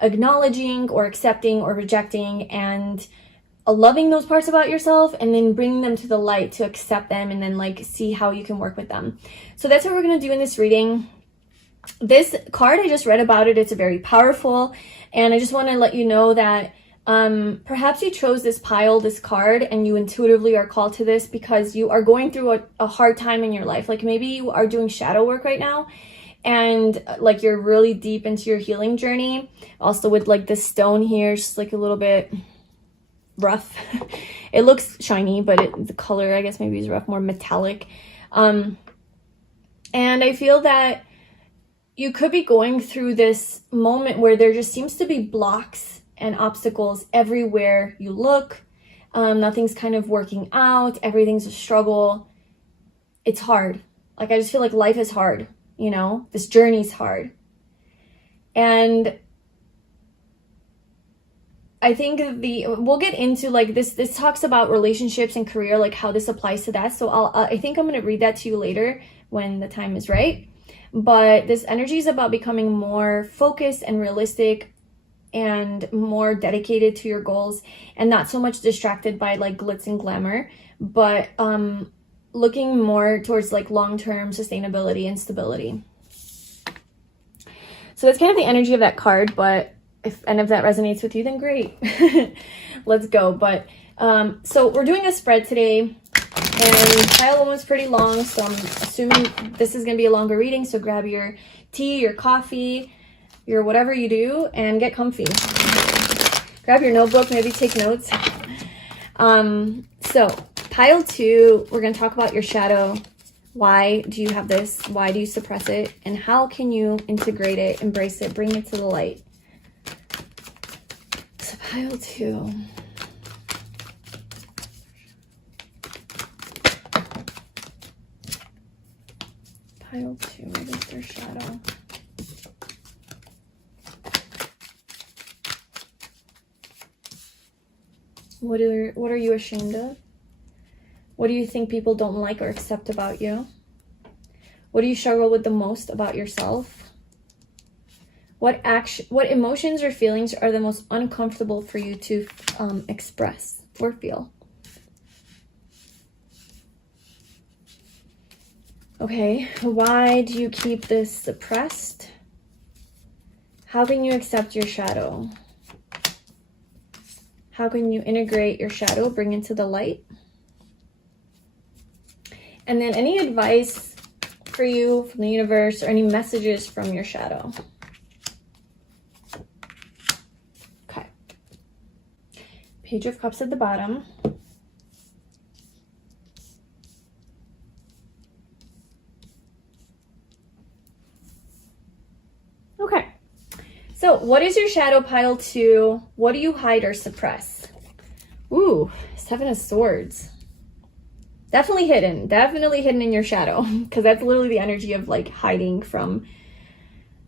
acknowledging or accepting or rejecting, and loving those parts about yourself, and then bringing them to the light to accept them, and then see how you can work with them. So that's what we're going to do in this reading. This card, I just read about it. It's very powerful, and I just want to let you know that perhaps you chose this pile, this card, and you intuitively are called to this because you are going through a hard time in your life. Like maybe you are doing shadow work right now, and you're really deep into your healing journey. Also with this stone here, just a little bit rough. It looks shiny, but the color, I guess, maybe is rough, more metallic. And I feel that you could be going through this moment where there just seems to be blocks and obstacles everywhere you look. Nothing's kind of working out. Everything's a struggle. It's hard. I just feel like life is hard, this journey's hard. And I think we'll get into this talks about relationships and career, how this applies to that. So I think I'm going to read that to you later when the time is right. But this energy is about becoming more focused and realistic and more dedicated to your goals, and not so much distracted by glitz and glamour, but looking more towards long-term sustainability and stability. So that's kind of the energy of that card, but if any of that resonates with you, then great. Let's go. But so we're doing a spread today, and pile 1 was pretty long, so I'm assuming this is going to be a longer reading. So grab your tea, your coffee, your whatever you do, and get comfy. Grab your notebook, maybe take notes. So pile 2, we're going to talk about your shadow. Why do you have this? Why do you suppress it? And how can you integrate it, embrace it, bring it to the light? So pile 2. Pile 2, what is their shadow? What are you ashamed of? What do you think people don't like or accept about you? What do you struggle with the most about yourself? What emotions or feelings are the most uncomfortable for you to express or feel? Okay, why do you keep this suppressed? How can you accept your shadow? How can you integrate your shadow, bring it to the light? And then any advice for you from the universe, or any messages from your shadow? Okay. Page of Cups at the bottom. Okay. So what is your shadow, pile 2? What do you hide or suppress? Ooh, 7 of Swords. Definitely hidden in your shadow, because that's literally the energy of hiding from,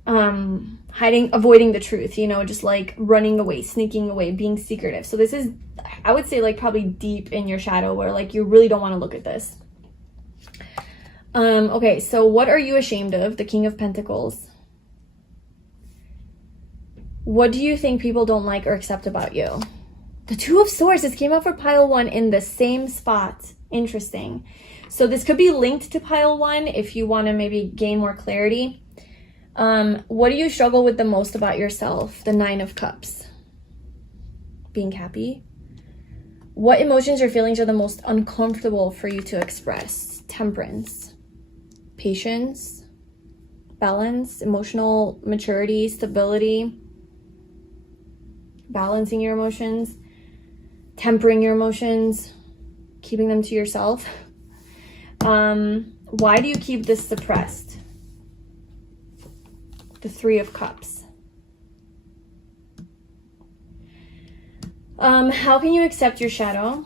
avoiding the truth, just running away, sneaking away, being secretive. So this is, I would say, probably deep in your shadow where you really don't want to look at this. Okay, so what are you ashamed of? The King of Pentacles. What do you think people don't like or accept about you? The Two of Swords. This came out for pile 1 in the same spot. Interesting. So this could be linked to pile 1 if you want to maybe gain more clarity. What do you struggle with the most about yourself? The 9 of Cups. Being happy. What emotions or feelings are the most uncomfortable for you to express? Temperance. Patience. Balance. Emotional maturity. Stability. Balancing your emotions. Tempering your emotions. Keeping them to yourself. Why do you keep this suppressed? The 3 of Cups. How can you accept your shadow?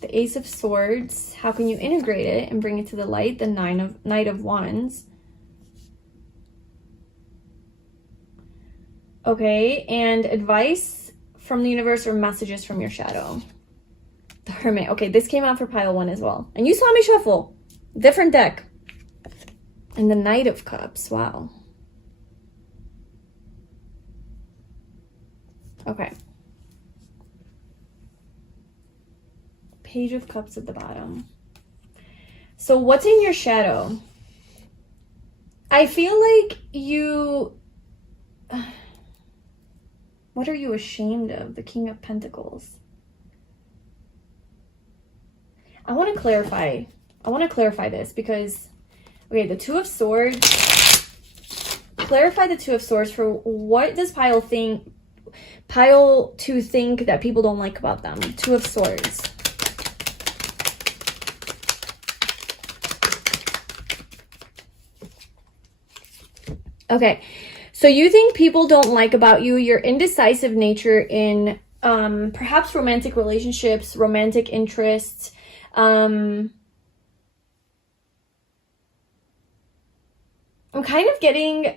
The Ace of Swords. How can you integrate it and bring it to the light? The Knight of Wands. Okay, and advice from the universe or messages from your shadow? The Hermit. Okay, this came out for pile 1 as well. And you saw me shuffle. Different deck. And the Knight of Cups. Wow. Okay. Page of Cups at the bottom. So what's in your shadow? I feel like you... What are you ashamed of? The King of Pentacles. I want to clarify this because, okay, the 2 of Swords. Clarify the 2 of Swords for what does pile 2 think that people don't like about them? 2 of Swords. Okay, so you think people don't like about you your indecisive nature in perhaps romantic relationships, romantic interests. I'm kind of getting...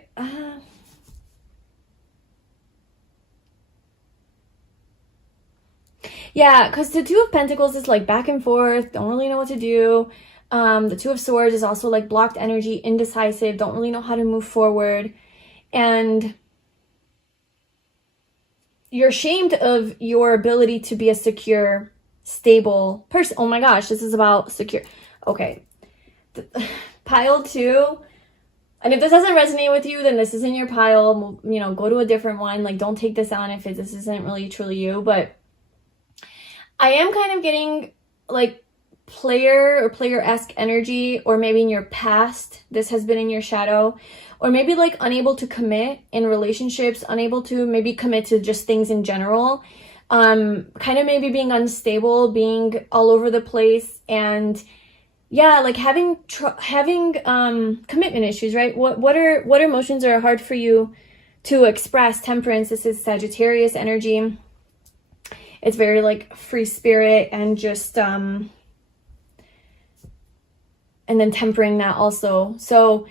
yeah, because the 2 of Pentacles is like back and forth, don't really know what to do. The 2 of Swords is also like blocked energy, indecisive, don't really know how to move forward. And you're ashamed of your ability to be a secure, stable person. Oh my gosh, this is about secure. Okay. Pile 2. And if this doesn't resonate with you, then this isn't your pile. You know, go to a different one. Like, don't take this on if this isn't really truly you. But I am kind of getting like player or player-esque energy, or maybe in your past, this has been in your shadow, or maybe like unable to commit in relationships, unable to maybe commit to just things in general. Kind of maybe being unstable, being all over the place, and yeah, like having commitment issues, right? What emotions are hard for you to express? Temperance. This is Sagittarius energy. It's very like free spirit and just and then tempering that also. So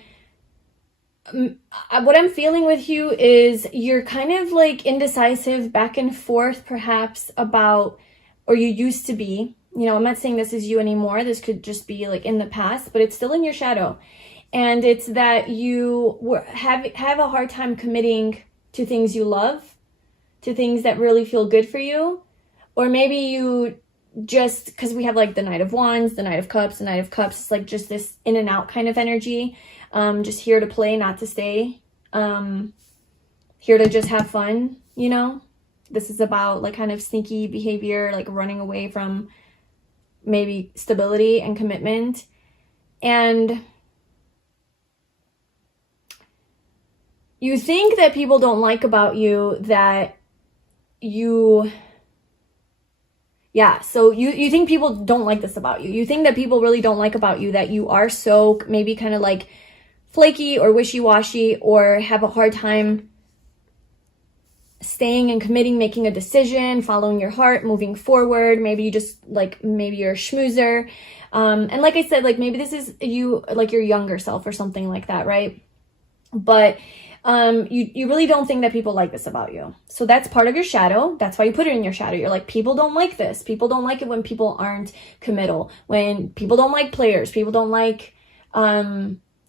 what I'm feeling with you is you're kind of like indecisive, back and forth perhaps about, or you used to be. You know, I'm not saying this is you anymore. This could just be like in the past, but it's still in your shadow. And it's that you have a hard time committing to things you love, to things that really feel good for you. Or maybe you just, because we have like the Knight of Wands, the Knight of Cups, the Knight of Cups, it's like just this in and out kind of energy. Just here to play, not to stay. Here to just have fun, you know? This is about like kind of sneaky behavior, like running away from maybe stability and commitment. And you think that people don't like about you that you... Yeah, so you think people don't like this about you. You think that people really don't like about you that you are so maybe kind of like flaky or wishy-washy, or have a hard time staying and committing, making a decision, following your heart, moving forward. Maybe you just like, maybe you're a schmoozer. And like I said, like maybe this is you, like your younger self or something like that, right? But you really don't think that people like this about you. So that's part of your shadow. That's why you put it in your shadow. You're like, people don't like this. People don't like it when people aren't committal, when people don't like players, people don't like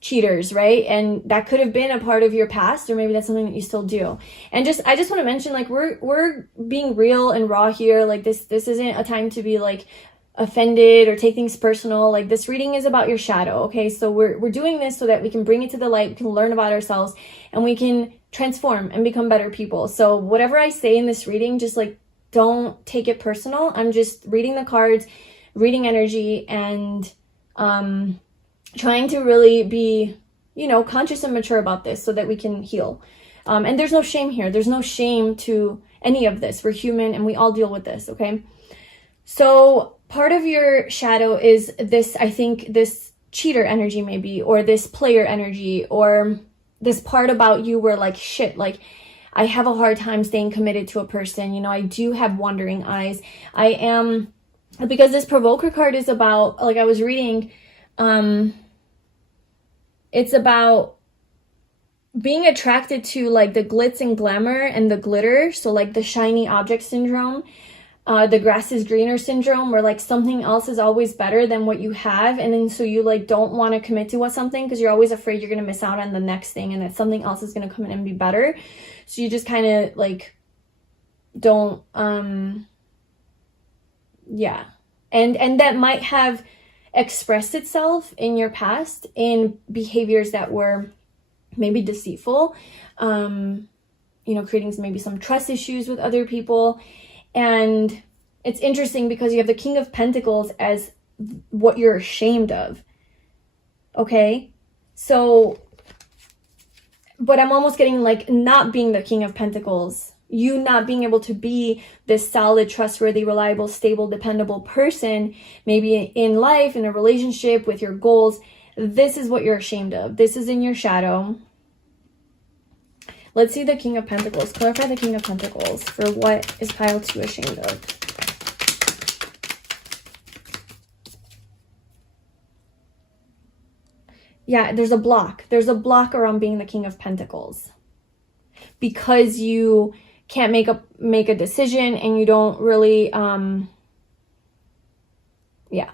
cheaters, right? And that could have been a part of your past, or maybe that's something that you still do. And I just want to mention, like, we're being real and raw here. Like this isn't a time to be like offended or take things personal. Like, this reading is about your shadow, okay? So we're doing this so that we can bring it to the light, we can learn about ourselves, and we can transform and become better people. So whatever I say in this reading, just like, don't take it personal. I'm just reading the cards, reading energy, and trying to really be, you know, conscious and mature about this so that we can heal. And there's no shame here. There's no shame to any of this. We're human and we all deal with this, okay? So part of your shadow is this, I think, this cheater energy maybe, or this player energy, or this part about you where like, shit, like, I have a hard time staying committed to a person. You know, I do have wandering eyes. Because this provoker card is about, like I was reading, it's about being attracted to like the glitz and glamour and the glitter. So like the shiny object syndrome, the grass is greener syndrome, where like something else is always better than what you have. And then so you like don't want to commit to something because you're always afraid you're going to miss out on the next thing and that something else is going to come in and be better. So you just kind of like don't, yeah. And that might have expressed itself in your past in behaviors that were maybe deceitful, you know, creating maybe some trust issues with other people. And it's interesting because you have the King of Pentacles as what you're ashamed of. Okay? So, but I'm almost getting like not being the King of Pentacles, you not being able to be this solid, trustworthy, reliable, stable, dependable person, maybe in life, in a relationship, with your goals. This is what you're ashamed of. This is in your shadow. Let's see the King of Pentacles. Clarify the King of Pentacles for what is pile 2 ashamed of. Yeah, there's a block. There's a block around being the King of Pentacles. Because you can't make a decision and you don't really, yeah.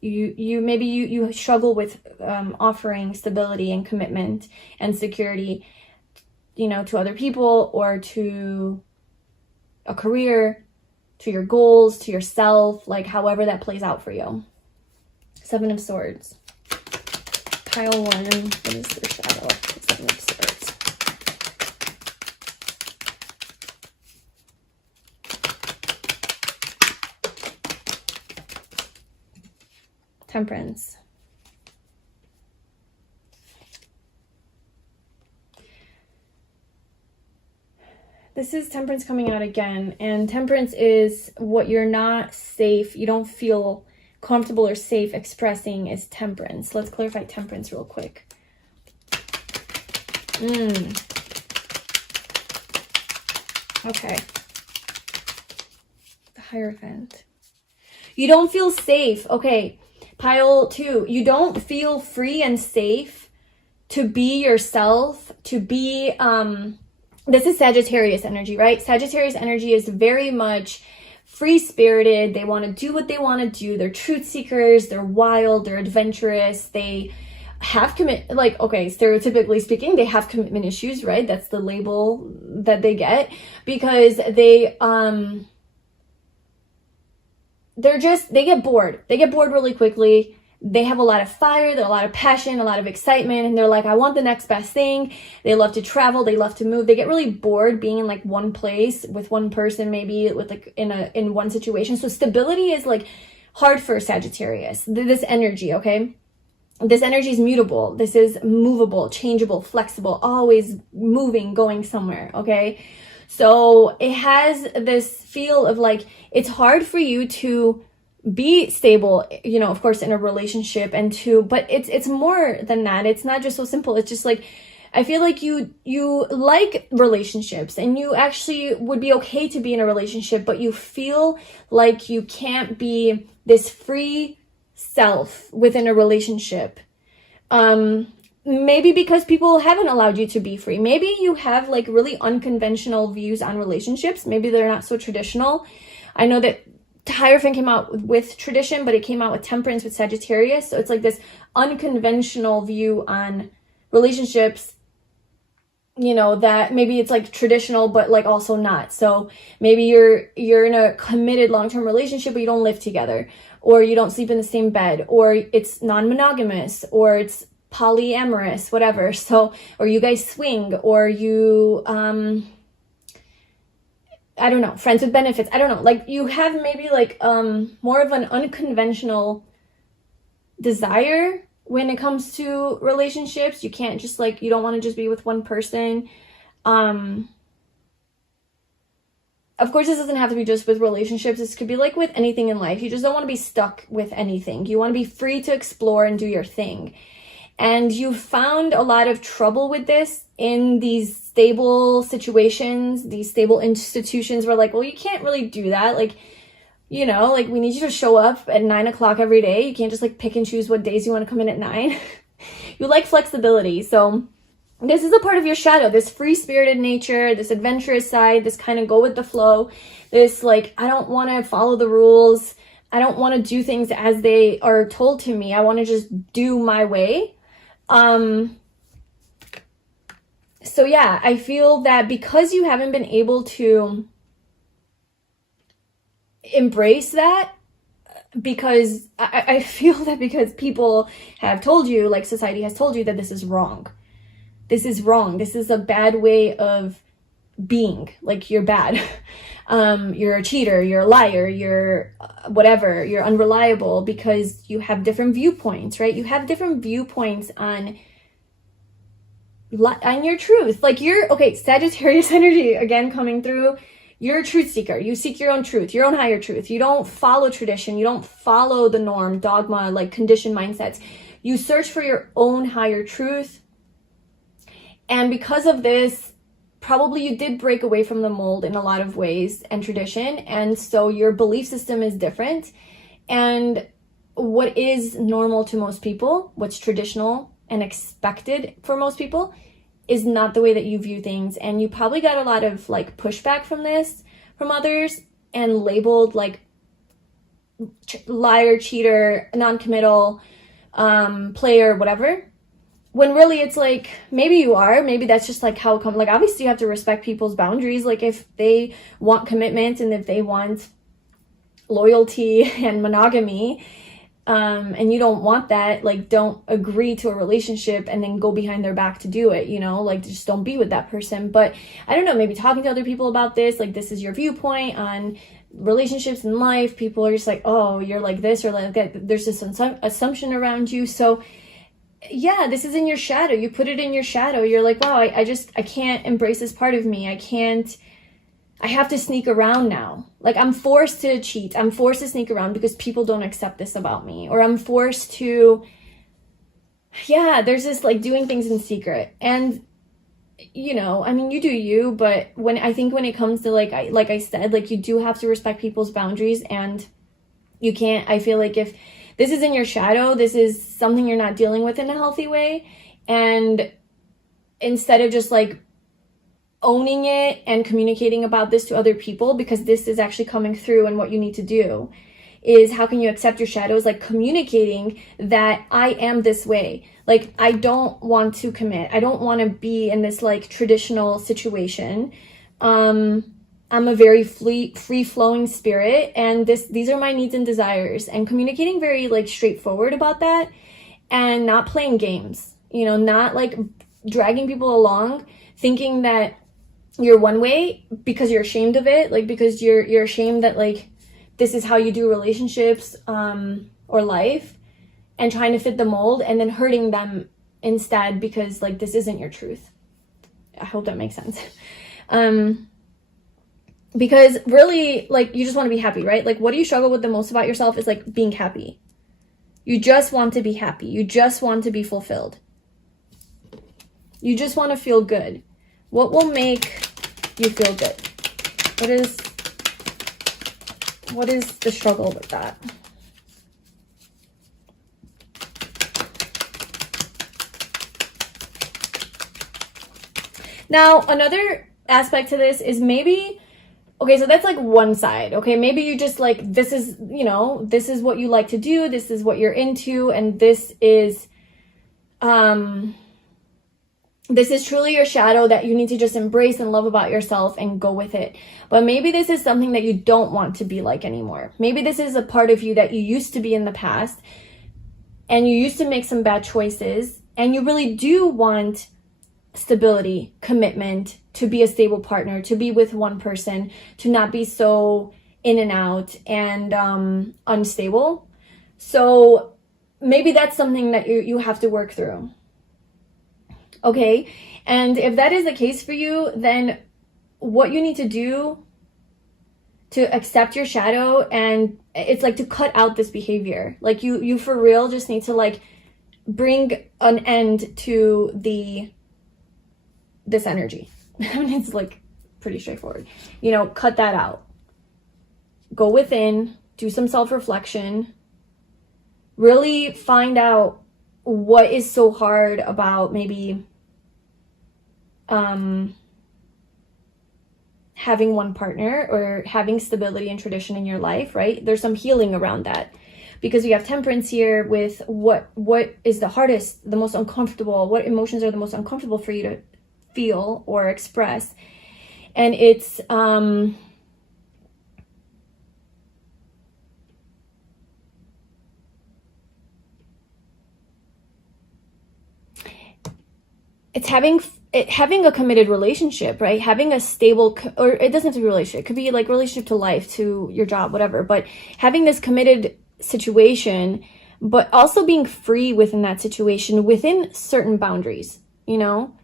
You struggle with offering stability and commitment and security, you know, to other people or to a career, to your goals, to yourself, like however that plays out for you. 7 of Swords. Pile 1, what is their shadow? 7 of Swords. Temperance. This is Temperance coming out again. And Temperance is what you're not safe, you don't feel comfortable or safe expressing is Temperance. Let's clarify Temperance real quick. Okay. The Hierophant. You don't feel safe. Okay. Pile 2. You don't feel free and safe to be yourself, to be, this is Sagittarius energy, right? Sagittarius energy is very much free-spirited. They want to do what they want to do. They're truth seekers. They're wild. They're adventurous. They have stereotypically speaking, they have commitment issues, right? That's the label that they get because they get bored. They get bored really quickly. They have a lot of fire, a lot of passion, a lot of excitement, and they're like, I want the next best thing. They love to travel, they love to move. They get really bored being in like one place with one person, maybe with like in one situation. So stability is like hard for Sagittarius. This energy, okay? This energy is mutable. This is movable, changeable, flexible, always moving, going somewhere, okay? So it has this feel of like, it's hard for you to be stable, you know, of course, in a relationship but it's more than that. It's not just so simple. It's just like, I feel like you like relationships and you actually would be okay to be in a relationship, but you feel like you can't be this free self within a relationship. Maybe because people haven't allowed you to be free. Maybe you have like really unconventional views on relationships. Maybe they're not so traditional. I know that Hierophant came out with tradition, but it came out with Temperance with Sagittarius. So it's like this unconventional view on relationships you know, that maybe it's like traditional, but like also not. So maybe you're in a committed long-term relationship, but you don't live together, or you don't sleep in the same bed, or it's non-monogamous, or it's polyamorous, whatever. So, or you guys swing, or you, I don't know, friends with benefits. I don't know. Like you have maybe like, more of an unconventional desire when it comes to relationships. You can't just like, you don't want to just be with one person. Of course, this doesn't have to be just with relationships. This could be like with anything in life. You just don't want to be stuck with anything. You want to be free to explore and do your thing. And you found a lot of trouble with this in these stable situations, these stable institutions where like, well, you can't really do that. Like, you know, like we need you to show up at 9 o'clock every day. You can't just like pick and choose what days you want to come in at 9. You like flexibility. So this is a part of your shadow, this free-spirited nature, this adventurous side, this kind of go with the flow, this like, I don't want to follow the rules. I don't want to do things as they are told to me. I want to just do my way. So yeah, I feel that because you haven't been able to embrace that, because I feel that because people have told you, like society has told you that this is wrong. This is wrong. This is a bad way of being. Like you're bad. You're a cheater. You're a liar. You're whatever. You're unreliable because you have different viewpoints, right? You have different viewpoints on your truth. Like you're, okay, Sagittarius energy again coming through. You're a truth seeker. You seek your own truth, your own higher truth. You don't follow tradition. You don't follow the norm, dogma, like conditioned mindsets. You search for your own higher truth. And because of this, probably you did break away from the mold in a lot of ways and tradition. And so your belief system is different. And what is normal to most people, what's traditional and expected for most people, is not the way that you view things. And you probably got a lot of like pushback from this, from others, and labeled like liar, cheater, non-committal, player, whatever. When really it's like, maybe you are, maybe that's just like how it comes. Like obviously you have to respect people's boundaries. Like if they want commitment and if they want loyalty and monogamy, and you don't want that, like don't agree to a relationship and then go behind their back to do it, you know, like just don't be with that person. But I don't know, maybe talking to other people about this, like this is your viewpoint on relationships in life. People are just like, oh, you're like this or like that. There's this assumption around you. So yeah, this is in your shadow. You put it in your shadow. You're like, wow, I can't embrace this part of me. I have to sneak around now. Like I'm forced to cheat. I'm forced to sneak around because people don't accept this about me. Or I'm forced to, yeah, there's this like doing things in secret. And, you know, I mean, you do you, but when it comes to like I said, like you do have to respect people's boundaries, and you can't, I feel like if this is in your shadow, this is something you're not dealing with in a healthy way. And instead of just like owning it and communicating about this to other people, because this is actually coming through, and what you need to do is how can you accept your shadows, like communicating that I am this way. Like I don't want to commit. I don't want to be in this like traditional situation. I'm a very free-flowing spirit, and these are my needs and desires, and communicating very like straightforward about that, and not playing games, you know, not like dragging people along thinking that you're one way because you're ashamed of it, like because you're ashamed that like this is how you do relationships or life, and trying to fit the mold and then hurting them instead because like this isn't your truth. I hope that makes sense. Because really, like, you just want to be happy, right? Like, what do you struggle with the most about yourself is, like, being happy. You just want to be happy. You just want to be fulfilled. You just want to feel good. What will make you feel good? What is the struggle with that? Now, another aspect to this is maybe... Okay, so that's like one side, okay? Maybe you just like, this is, you know, this is what you like to do, this is what you're into, and this is This is truly your shadow that you need to just embrace and love about yourself and go with it. But maybe this is something that you don't want to be like anymore. Maybe this is a part of you that you used to be in the past and you used to make some bad choices and you really do want stability, commitment, to be a stable partner, to be with one person, to not be so in and out and unstable. So maybe that's something that you have to work through. Okay, and if that is the case for you, then what you need to do to accept your shadow, and it's like to cut out this behavior. Like you for real just need to like bring an end to this energy. I mean, it's like pretty straightforward. You know, cut that out. Go within, do some self-reflection, really find out what is so hard about maybe having one partner or having stability and tradition in your life, right? There's some healing around that because you have temperance here with what is the hardest, the most uncomfortable, what emotions are the most uncomfortable for you to feel or express. And it's having a committed relationship, right? Having a stable, or it doesn't have to be a relationship. It could be like relationship to life, to your job, whatever. But having this committed situation, but also being free within that situation, within certain boundaries, you know?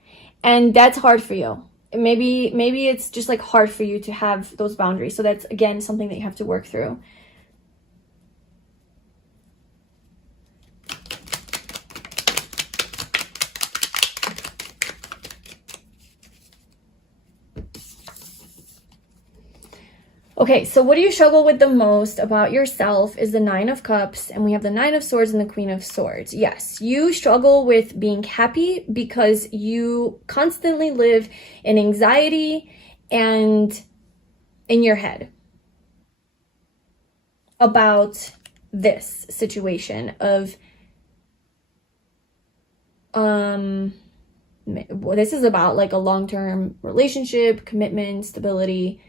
And that's hard for you. Maybe it's just like hard for you to have those boundaries. So that's, again, something that you have to work through. Okay, so what do you struggle with the most about yourself is the Nine of Cups, and we have the Nine of Swords and the Queen of Swords. Yes, you struggle with being happy because you constantly live in anxiety and in your head about this situation of, this is about like a long-term relationship, commitment, stability,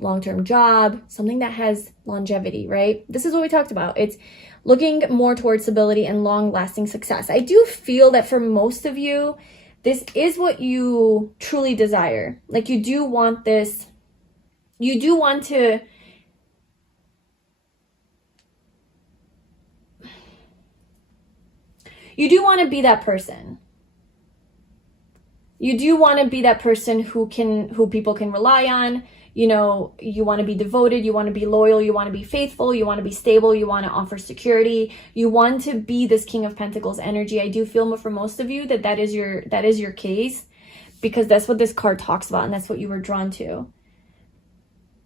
long-term job, something that has longevity, right? This is what we talked about. It's looking more towards stability and long-lasting success. I do feel that for most of you, this is what you truly desire. Like you do want this, you do want to be that person. You do want to be that person who people can rely on. You know, you want to be devoted, you want to be loyal, you want to be faithful, you want to be stable, you want to offer security, you want to be this King of Pentacles energy. I do feel for most of you that is your case, because that's what this card talks about and that's what you were drawn to.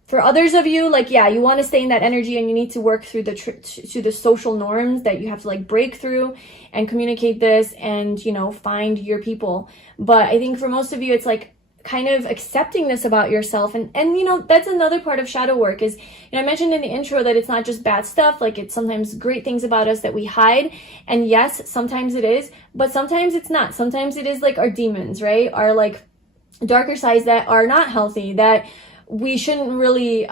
For others of you, like, yeah, you want to stay in that energy and you need to work through the social norms that you have to like break through and communicate this and, you know, find your people. But I think for most of you, it's like kind of accepting this about yourself. And you know, that's another part of shadow work is, you know, I mentioned in the intro that it's not just bad stuff. Like it's sometimes great things about us that we hide. And yes, sometimes it is, but sometimes it's not. Sometimes it is like our demons, right? Our like darker sides that are not healthy, that we shouldn't really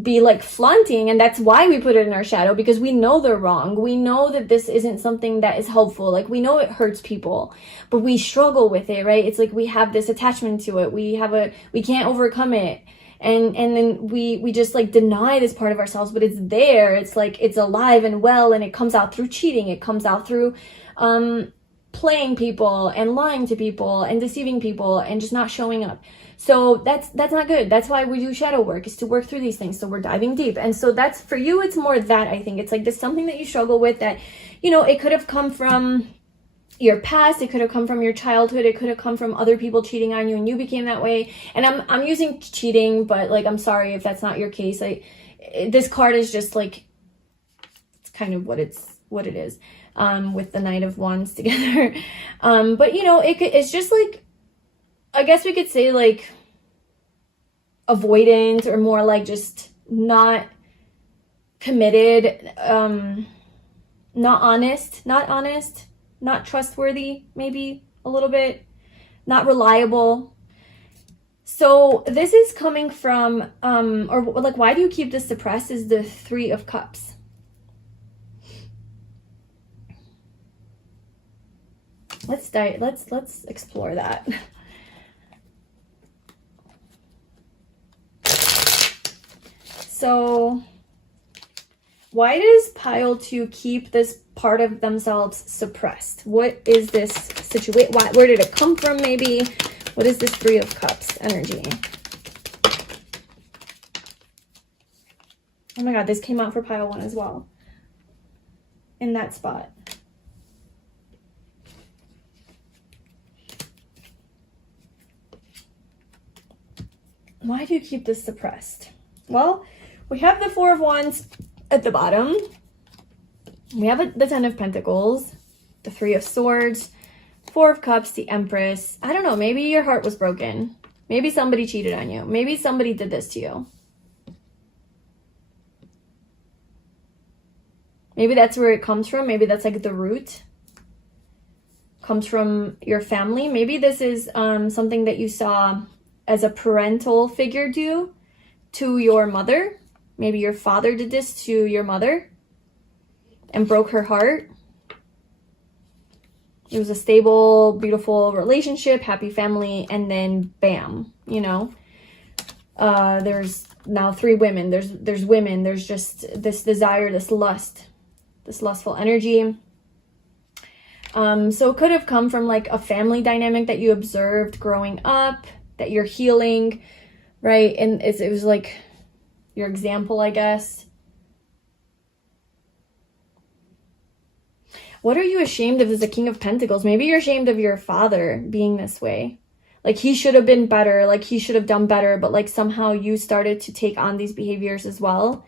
be like flaunting, and that's why we put it in our shadow, because we know they're wrong. We know that this isn't something that is helpful. Like we know it hurts people, but we struggle with it, right? It's like we have this attachment to it. We can't overcome it. And then we just like deny this part of ourselves, but it's there. It's like it's alive and well, and it comes out through cheating. It comes out through playing people and lying to people and deceiving people and just not showing up. So that's not good. That's why we do shadow work, is to work through these things. So we're diving deep. And so that's, for you, it's more that, I think. It's like this something that you struggle with that, you know, it could have come from your past. It could have come from your childhood. It could have come from other people cheating on you and you became that way. And I'm using cheating, but like, I'm sorry if that's not your case. This card is just like, it's kind of what it is, with the Knight of Wands together. But you know, it's just like, I guess we could say like avoidant, or more like just not committed, not honest, not trustworthy, maybe. a little bit, not reliable. So this is coming from, or like, why do you keep this suppressed is the Three of Cups. Let's explore that. So why does pile 2 keep this part of themselves suppressed? What is this situation? Where did it come from maybe? What is this Three of Cups energy? Oh my God, this came out for pile 1 as well. In that spot. Why do you keep this suppressed? Well, we have the Four of Wands at the bottom. We have the Ten of Pentacles, the Three of Swords, Four of Cups, the Empress. I don't know, maybe your heart was broken. Maybe somebody cheated on you. Maybe somebody did this to you. Maybe that's where it comes from. Maybe that's like the root. Comes from your family. Maybe this is something that you saw as a parental figure do to your mother. Maybe your father did this to your mother and broke her heart. It was a stable, beautiful relationship, happy family, and then bam, you know. There's now 3 women. There's women. There's just this desire, this lust, this lustful energy. So it could have come from like a family dynamic that you observed growing up, that you're healing, right? And it was like your example, I guess. What are you ashamed of as a King of Pentacles? Maybe you're ashamed of your father being this way. Like he should have been better, like he should have done better, but like somehow you started to take on these behaviors as well.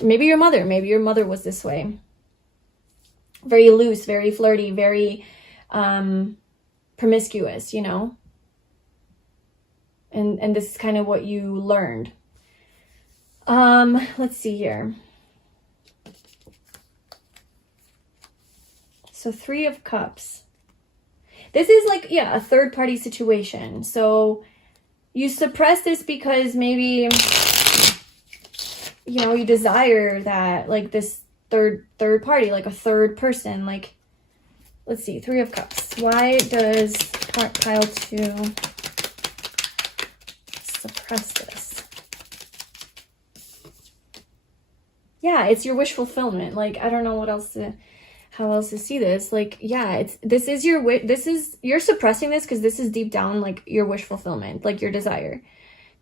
Maybe your mother was this way. Very loose, very flirty, very promiscuous, you know? And this is kind of what you learned. Let's see here. So Three of Cups. This is like, yeah, a third party situation. So you suppress this because maybe, you know, you desire that, like this third party, like a third person. Like, let's see, Three of Cups. Why does pile 2 suppress this? Yeah, it's your wish fulfillment. Like, I don't know what else to, how else to see this. Like, yeah, you're suppressing this because this is deep down like your wish fulfillment, like your desire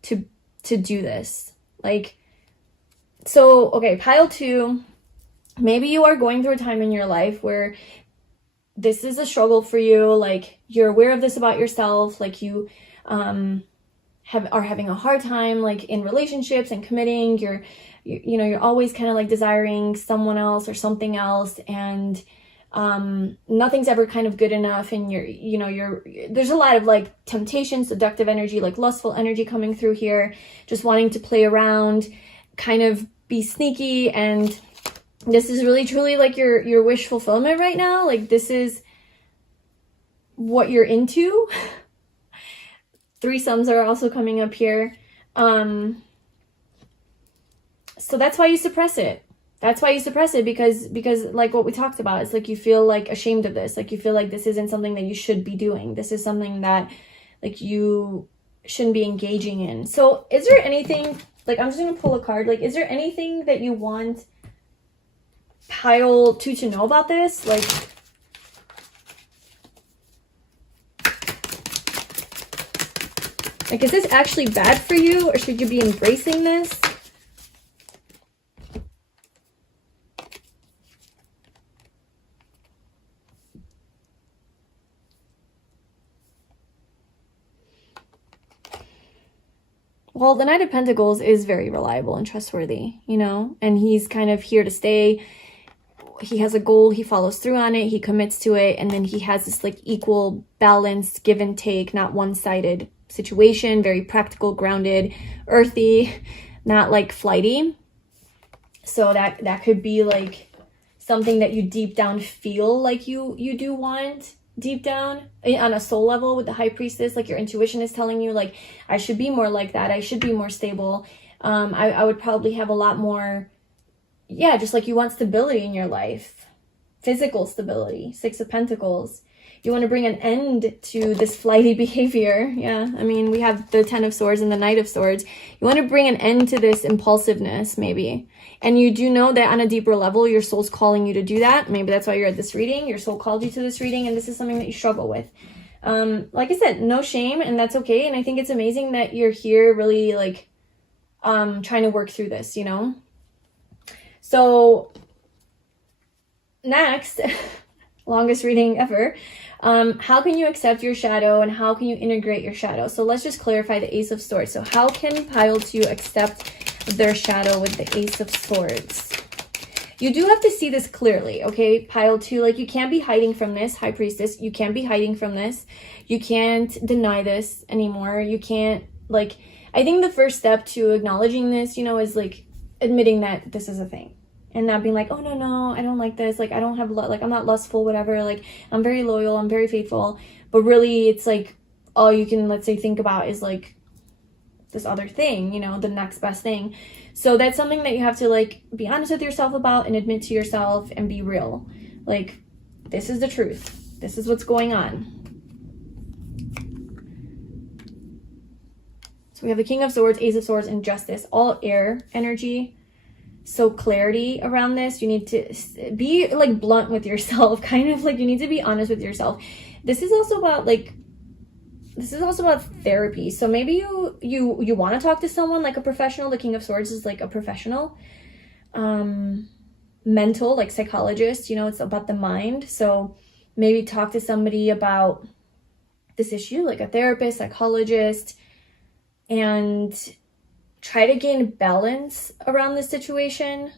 to do this. Like, so, okay, pile 2, maybe you are going through a time in your life where this is a struggle for you. Like, you're aware of this about yourself. Like, you are having a hard time, like, in relationships and committing. You're always kind of like desiring someone else or something else, and nothing's ever kind of good enough. And there's a lot of like temptation, seductive energy, like lustful energy coming through here, just wanting to play around, kind of be sneaky. And this is really truly like your wish fulfillment right now. Like, this is what you're into. Threesomes are also coming up here. So that's why you suppress it. That's why you suppress it, because like what we talked about, it's like you feel like ashamed of this. Like you feel like this isn't something that you should be doing. This is something that like you shouldn't be engaging in. So is there anything, like, I'm just going to pull a card. Like, is there anything that you want pile 2 to know about this? Like, is this actually bad for you, or should you be embracing this? Well, the Knight of Pentacles is very reliable and trustworthy, you know, and he's kind of here to stay. He has a goal, he follows through on it, he commits to it, and then he has this like equal, balanced, give and take, not one-sided situation, very practical, grounded, earthy, not like flighty. So that could be like something that you deep down feel like you do want, deep down on a soul level with the high priestess. Like your intuition is telling you like, I should be more like that. I should be more stable. I would probably have a lot more, yeah, just like you want stability in your life, physical stability. 6 of Pentacles. You want to bring an end to this flighty behavior. Yeah, I mean, we have the 10 of Swords and the Knight of Swords. You want to bring an end to this impulsiveness, maybe. And you do know that on a deeper level, your soul's calling you to do that. Maybe that's why you're at this reading. Your soul called you to this reading, and this is something that you struggle with. Like I said, no shame, and that's okay. And I think it's amazing that you're here really, like, trying to work through this, you know? So, next, longest reading ever. How can you accept your shadow and how can you integrate your shadow? So let's just clarify the Ace of Swords. So how can Pile 2 accept their shadow with the Ace of Swords? You do have to see this clearly, okay? Pile 2, like you can't be hiding from this, High Priestess. You can't be hiding from this. You can't deny this anymore. You can't, like, I think the first step to acknowledging this, you know, is like admitting that this is a thing. And not being like, oh, no, I don't like this. Like, I don't have, like, I'm not lustful, whatever. Like, I'm very loyal. I'm very faithful. But really, it's like, all you can, let's say, think about is, like, this other thing, you know, the next best thing. So that's something that you have to, like, be honest with yourself about and admit to yourself and be real. Like, this is the truth. This is what's going on. So we have the King of Swords, Ace of Swords, and Justice. All air energy. So clarity around this. You need to be like blunt with yourself, kind of like you need to be honest with yourself. This is also about like, this is also about therapy. So maybe you want to talk to someone like a professional. The King of Swords is like a professional, mental, like psychologist, you know, it's about the mind. So maybe talk to somebody about this issue, like a therapist, psychologist, and try to gain balance around the situation.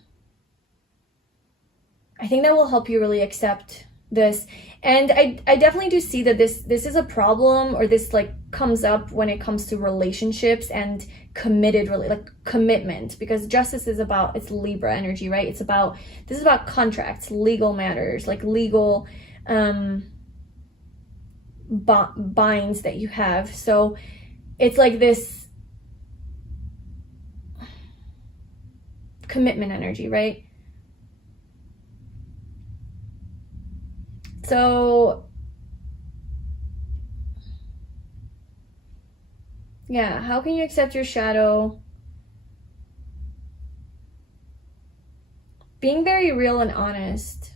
I think that will help you really accept this. And I definitely do see that this is a problem, or this like comes up when it comes to relationships and committed, really like commitment, because Justice is about, it's Libra energy, right? It's about, this is about contracts, legal matters, like legal binds that you have. So it's like this commitment energy, right? So yeah, how can you accept your shadow? Being very real and honest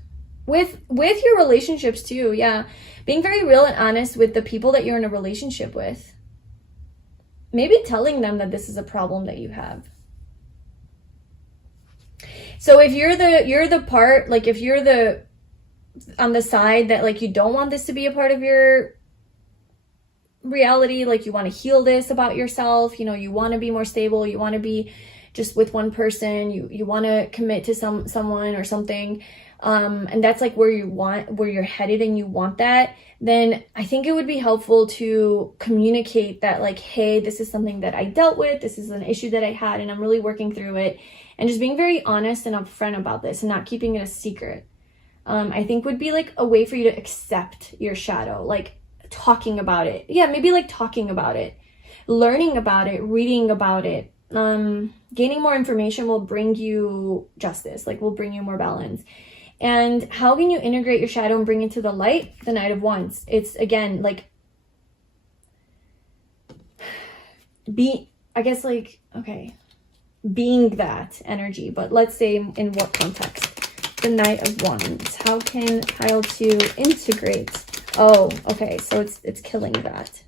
with your relationships too. Yeah, being very real and honest with the people that you're in a relationship with. Maybe telling them that this is a problem that you have. So if you're the part, like if you're the on the side that like you don't want this to be a part of your reality, like you want to heal this about yourself, you know, you want to be more stable, you want to be just with one person, you want to commit to someone or something, and that's like where you're headed and you want that, then I think it would be helpful to communicate that, like, hey, this is something that I dealt with, this is an issue that I had and I'm really working through it. And just being very honest and upfront about this and not keeping it a secret, I think would be like a way for you to accept your shadow, like talking about it. Yeah, maybe like talking about it, learning about it, reading about it. Gaining more information will bring you justice, like will bring you more balance. And how can you integrate your shadow and bring it to the light? The Knight of Wands. It's again, like, I guess like, okay, being that energy, but let's say in what context? The Knight of Wands. How can Pile 2 integrate? Oh, okay, so it's killing that.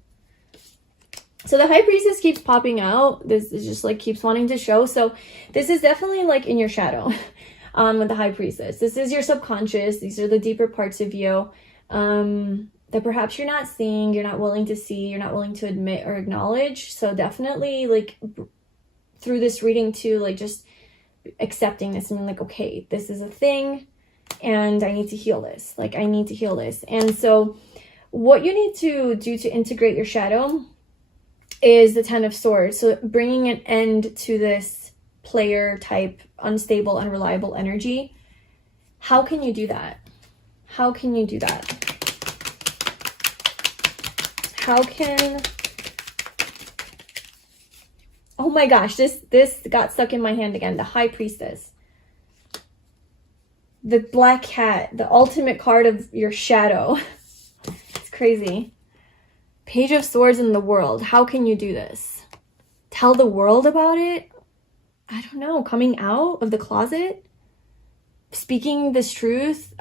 So the High Priestess keeps popping out. This is just like keeps wanting to show. So this is definitely like in your shadow with the High Priestess. This is your subconscious. These are the deeper parts of you that perhaps you're not seeing, you're not willing to see, you're not willing to admit or acknowledge. So definitely like through this reading too, like just accepting this and being like, okay, this is a thing and I need to heal this. Like I need to heal this. And so what you need to do to integrate your shadow is the Ten of Swords. So bringing an end to this player type, unstable, unreliable energy. How can you do that? How can you do that? how can... Oh my gosh, this got stuck in my hand again. The High Priestess. The Black Cat, the ultimate card of your shadow. It's crazy. Page of Swords in the World. How can you do this? Tell the world about it? I don't know. Coming out of the closet? Speaking this truth?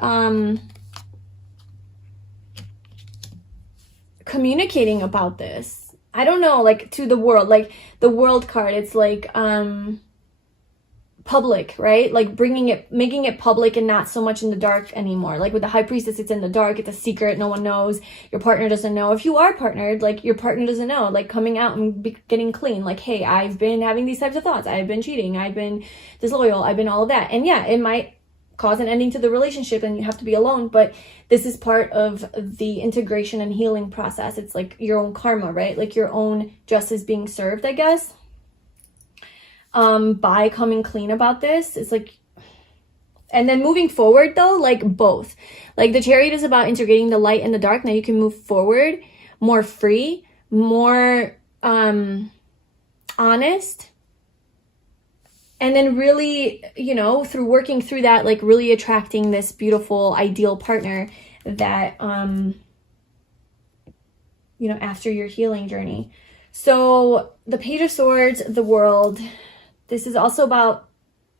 Communicating about this. I don't know, like to the world, like the World card, it's like public, right? Like making it public and not so much in the dark anymore. Like with the High Priestess, it's in the dark, it's a secret, no one knows, your partner doesn't know. If you are partnered, like your partner doesn't know, like coming out and getting clean, like, hey, I've been having these types of thoughts, I've been cheating, I've been disloyal, I've been all of that. And yeah, it might cause an ending to the relationship and you have to be alone, but this is part of the integration and healing process. It's like your own karma, right? Like your own justice being served, I guess, by coming clean about this. It's like, and then moving forward though, like both, like the Chariot is about integrating the light and the dark. Now you can move forward more free, more honest. And then really, you know, through working through that, like really attracting this beautiful, ideal partner that, you know, after your healing journey. So the Page of Swords, the World, this is also about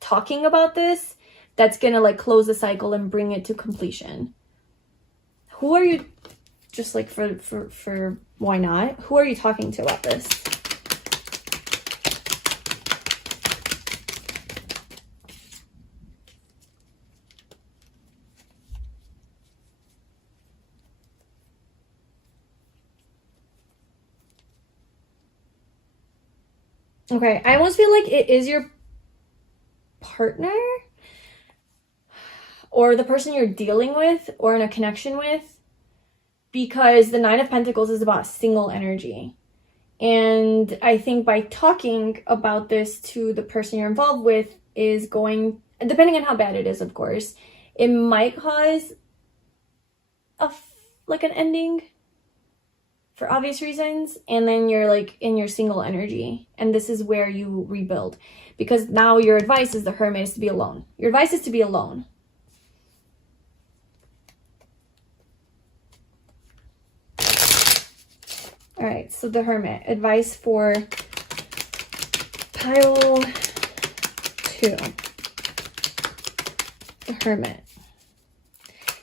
talking about this. That's going to like close the cycle and bring it to completion. Who are you, just like for why not? Who are you talking to about this? Okay, I almost feel like it is your partner or the person you're dealing with or in a connection with, because the Nine of Pentacles is about single energy. And I think by talking about this to the person you're involved with is going, depending on how bad it is, of course, it might cause like an ending for obvious reasons, and then you're like in your single energy, and this is where you rebuild, because now your advice is the Hermit is to be alone. Your advice is to be alone. All right, so the Hermit, advice for pile 2. The Hermit.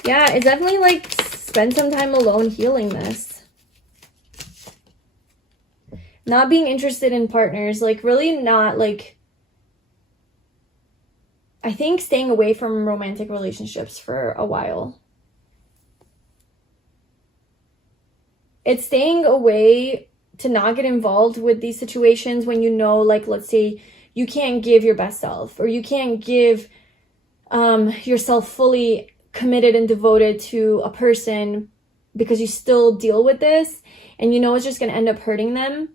Yeah, it's definitely like spend some time alone healing this. Not being interested in partners, like really not like, I think staying away from romantic relationships for a while. It's staying away to not get involved with these situations when you know, like, let's say you can't give your best self, or you can't give yourself fully committed and devoted to a person because you still deal with this and you know it's just going to end up hurting them.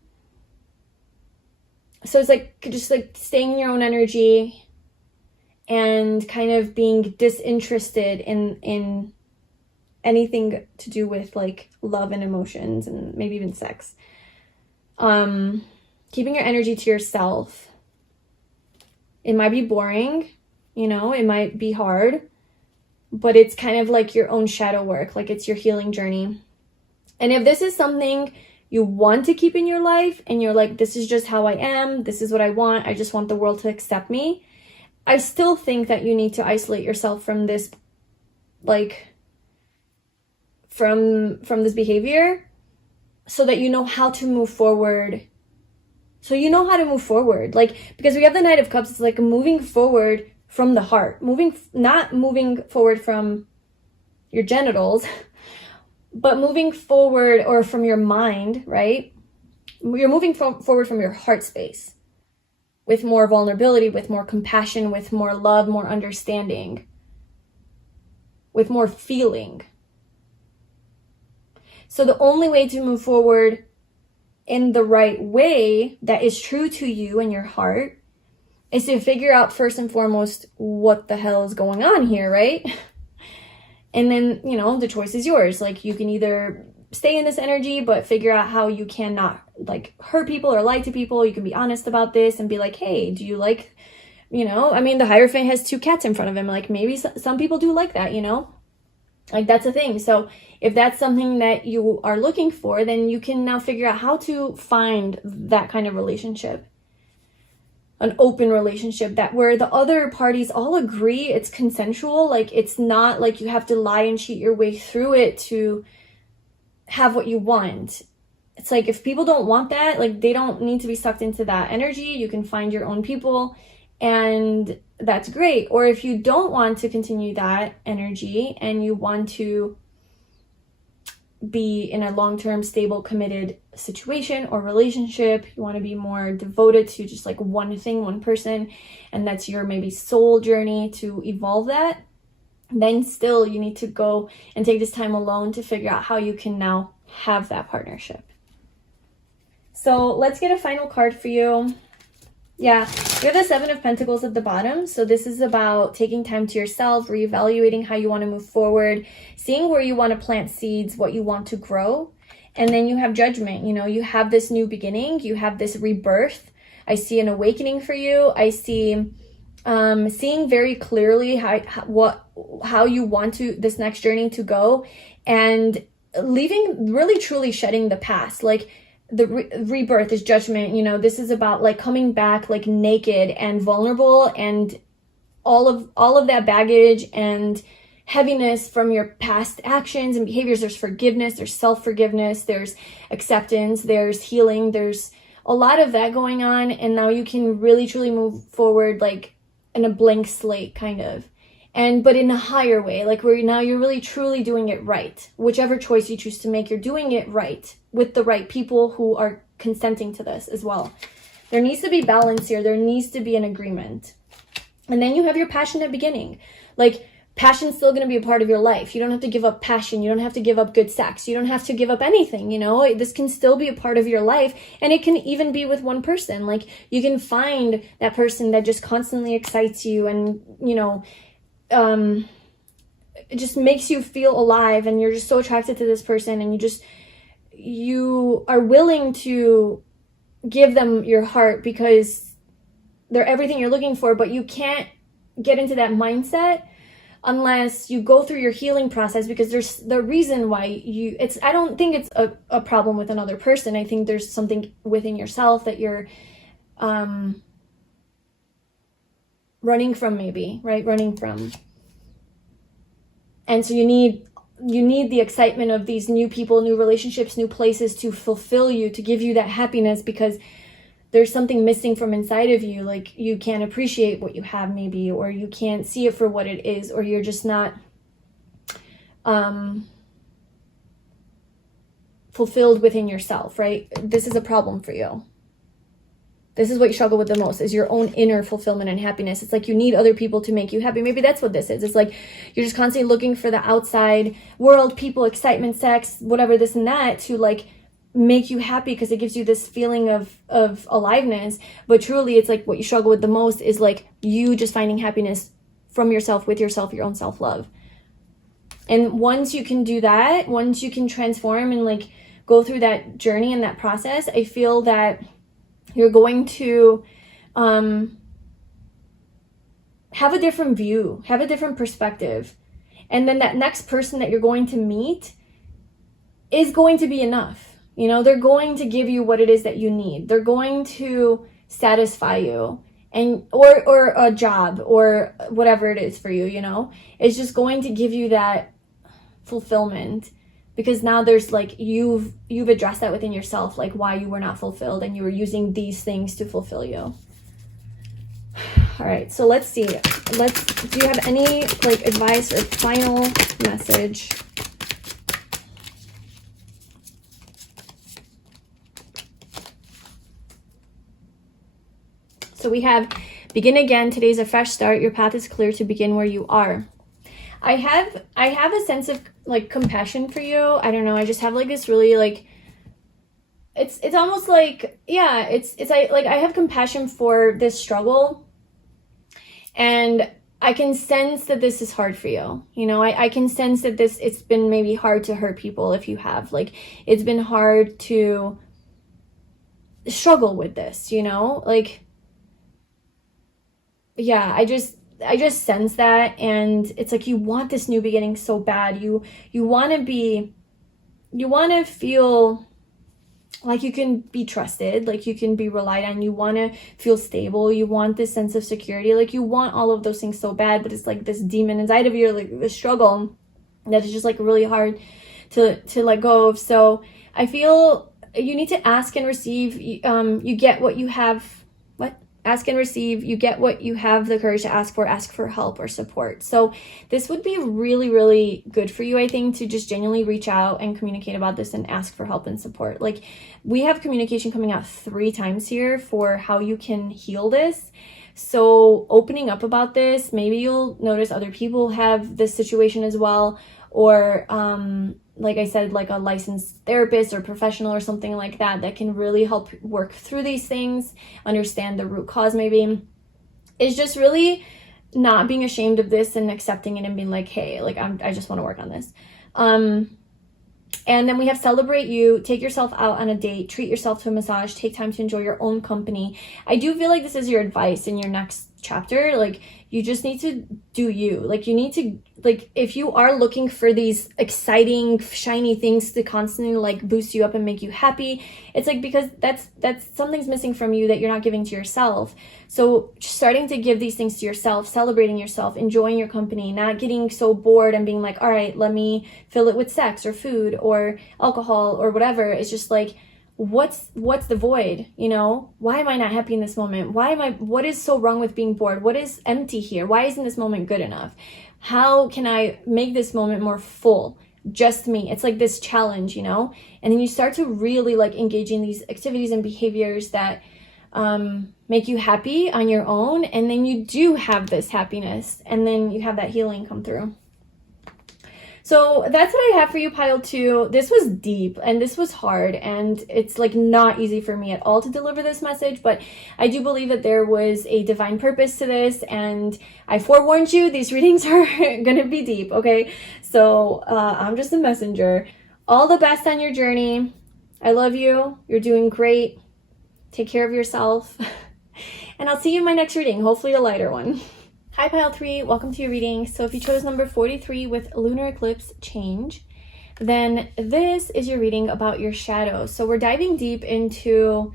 So it's like just like staying in your own energy and kind of being disinterested in anything to do with like love and emotions and maybe even sex. Keeping your energy to yourself. It might be boring, you know, it might be hard, but it's kind of like your own shadow work, like it's your healing journey. And if this is something you want to keep in your life and you're like, this is just how I am, this is what I want, I just want the world to accept me, I still think that you need to isolate yourself from this, like, from this behavior, so that you know how to move forward. So you know how to move forward, like, because we have the Knight of Cups, it's like moving forward from the heart, not moving forward from your genitals, but moving forward, or from your mind, right? You're moving forward from your heart space with more vulnerability, with more compassion, with more love, more understanding, with more feeling. So the only way to move forward in the right way that is true to you and your heart is to figure out first and foremost what the hell is going on here, right? And then, you know, the choice is yours. Like, you can either stay in this energy, but figure out how you cannot like hurt people or lie to people. You can be honest about this and be like, hey, do you like, you know, I mean, the Hierophant has 2 cats in front of him. Like maybe some people do like that, you know, like that's a thing. So if that's something that you are looking for, then you can now figure out how to find that kind of relationship. An open relationship that where the other parties all agree it's consensual. Like it's not like you have to lie and cheat your way through it to have what you want. It's like if people don't want that, like they don't need to be sucked into that energy. You can find your own people and that's great. Or if you don't want to continue that energy and you want to be in a long-term, stable, committed situation or relationship, you want to be more devoted to just like one thing, one person, and that's your maybe soul journey to evolve that, then still you need to go and take this time alone to figure out how you can now have that partnership. So let's get a final card for you. Yeah, you have the 7 of Pentacles at the bottom. So this is about taking time to yourself, reevaluating how you want to move forward, seeing where you want to plant seeds, what you want to grow. And then you have Judgment. You know, you have this new beginning. You have this rebirth. I see an awakening for you. I see seeing very clearly how you want to this next journey to go, and leaving, really truly shedding the past. Like the rebirth is Judgment. You know, this is about like coming back like naked and vulnerable, and all of that baggage and heaviness from your past actions and behaviors. There's forgiveness, there's self-forgiveness, there's acceptance, there's healing, there's a lot of that going on. And now you can really truly move forward like in a blank slate kind of, but in a higher way, like where now you're really truly doing it right. Whichever choice you choose to make, you're doing it right with the right people who are consenting to this as well. There needs to be balance here. There needs to be an agreement. And then you have your passionate beginning. Like passion's still going to be a part of your life. You don't have to give up passion. You don't have to give up good sex. You don't have to give up anything, you know. This can still be a part of your life, and it can even be with one person. Like you can find that person that just constantly excites you and, you know, it just makes you feel alive, and you're just so attracted to this person, and you are willing to give them your heart because they're everything you're looking for. But you can't get into that mindset unless you go through your healing process, because there's the reason why I don't think it's a problem with another person. I think there's something within yourself that you're running from, maybe, right? Running from. And so you need the excitement of these new people, new relationships, new places to fulfill you, to give you that happiness, because there's something missing from inside of you. Like you can't appreciate what you have maybe, or you can't see it for what it is, or you're just not fulfilled within yourself, right? This is a problem for you. This is what you struggle with the most, is your own inner fulfillment and happiness. It's like you need other people to make you happy. Maybe that's what this is. It's like you're just constantly looking for the outside world, people, excitement, sex, whatever, this and that, to like make you happy because it gives you this feeling of aliveness. But truly, it's like what you struggle with the most is like you just finding happiness from yourself, with yourself, your own self-love. And once you can do that, once you can transform and like go through that journey and that process, I feel that you're going to have a different view, have a different perspective. And then that next person that you're going to meet is going to be enough. You know, they're going to give you what it is that you need. They're going to satisfy you, and or a job or whatever it is for you, you know. It's just going to give you that fulfillment, because now there's like you've addressed that within yourself, like why you were not fulfilled, and you were using these things to fulfill you. All right, so let's see. Do you have any like advice or final message? So we have begin again. Today's a fresh start. Your path is clear to begin where you are. I have a sense of like compassion for you. I don't know. I just have like this really like, it's almost like, yeah, it's like I have compassion for this struggle. And I can sense that this is hard for you. You know, I can sense that it's been maybe hard to hurt people if you have. Like, it's been hard to struggle with this, you know? Like, yeah, I just sense that, and it's like you want this new beginning so bad. You want to feel like you can be trusted, like you can be relied on. You want to feel stable. You want this sense of security. Like, you want all of those things so bad, but it's like this demon inside of you, like the struggle that is just like really hard to let go of. So I feel you need to ask and receive. You get what you have. Ask and receive. You get what you have the courage to ask for. Ask for help or support. So this would be really, really good for you, I think, to just genuinely reach out and communicate about this and ask for help and support. Like, we have communication coming out 3 times here for how you can heal this. So opening up about this, maybe you'll notice other people have this situation as well, or like I said, like a licensed therapist or professional or something like that can really help work through these things, understand the root cause maybe. It's just really not being ashamed of this and accepting it and being like, hey, like I just want to work on this. And then we have celebrate you, take yourself out on a date, treat yourself to a massage, take time to enjoy your own company. I do feel like this is your advice in your next chapter. Like, you just need to do you. Like, you need to, like, if you are looking for these exciting, shiny things to constantly like boost you up and make you happy, it's like because that's something's missing from you that you're not giving to yourself. So starting to give these things to yourself, celebrating yourself, enjoying your company, not getting so bored and being like, all right, let me fill it with sex or food or alcohol or whatever. It's just like, what's the void, you know? Why am I not happy in this moment? What is so wrong with being bored? What is empty here? Why isn't this moment good enough? How can I make this moment more full? Just me. It's like this challenge, you know? And then you start to really like engage in these activities and behaviors that make you happy on your own. And then you do have this happiness, and then you have that healing come through. So that's what I have for you, pile 2. This was deep and this was hard, and it's like not easy for me at all to deliver this message, but I do believe that there was a divine purpose to this, and I forewarned you, these readings are gonna be deep, okay? So I'm just a messenger. All the best on your journey. I love you. You're doing great. Take care of yourself. And I'll see you in my next reading, hopefully a lighter one. Hi pile 3, welcome to your reading. So if you chose number 43 with lunar eclipse change, then this is your reading about your shadow. So we're diving deep into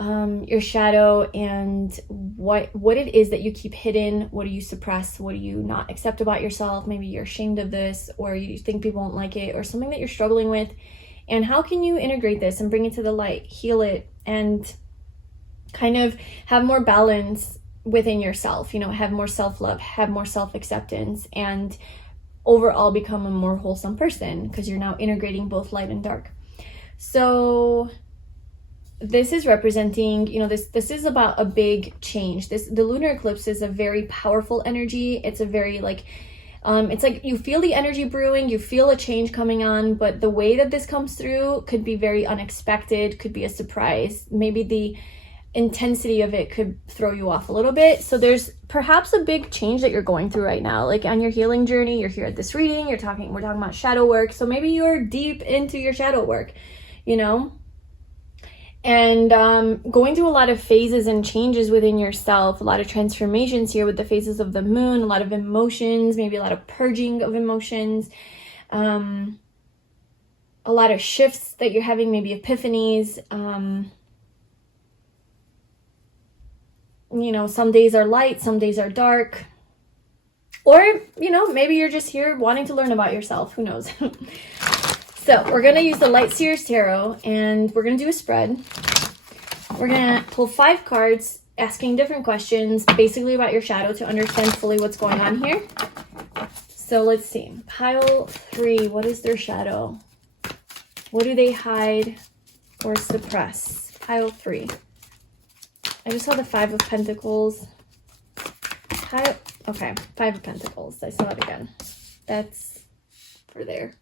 your shadow and what it is that you keep hidden. What do you suppress? What do you not accept about yourself? Maybe you're ashamed of this, or you think people won't like it, or something that you're struggling with. And how can you integrate this and bring it to the light, heal it, and kind of have more balance within yourself, you know, have more self-love, have more self-acceptance, and overall become a more wholesome person, because you're now integrating both light and dark. So this is representing, you know, this is about a big change. The lunar eclipse is a very powerful energy. It's a very like it's like you feel the energy brewing, you feel a change coming on, but the way that this comes through could be very unexpected, could be a surprise. Maybe the intensity of it could throw you off a little bit. So there's perhaps a big change that you're going through right now, like on your healing journey. You're here at this reading, we're talking about shadow work. So maybe you're deep into your shadow work, you know, and going through a lot of phases and changes within yourself, a lot of transformations here with the phases of the moon, a lot of emotions, maybe a lot of purging of emotions, a lot of shifts that you're having, maybe epiphanies. You know, some days are light, some days are dark. Or, you know, maybe you're just here wanting to learn about yourself. Who knows? So we're going to use the Light Seers Tarot, and we're going to do a spread. We're going to pull 5 cards, asking different questions, basically about your shadow, to understand fully what's going on here. So let's see. Pile 3, what is their shadow? What do they hide or suppress? Pile 3. I just saw the 5 of Pentacles. Okay, 5 of Pentacles. I saw it again. That's for there.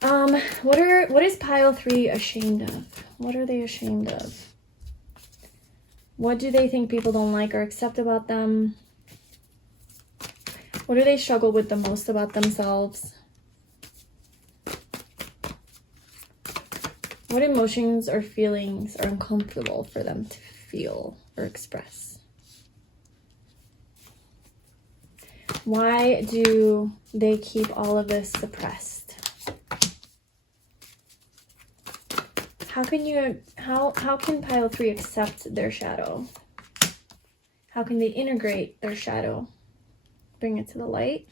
What is pile 3 ashamed of? What are they ashamed of? What do they think people don't like or accept about them? What do they struggle with the most about themselves? What emotions or feelings are uncomfortable for them to feel or express? Why do they keep all of this suppressed? How can pile 3 accept their shadow? How can they integrate their shadow? Bring it to the light.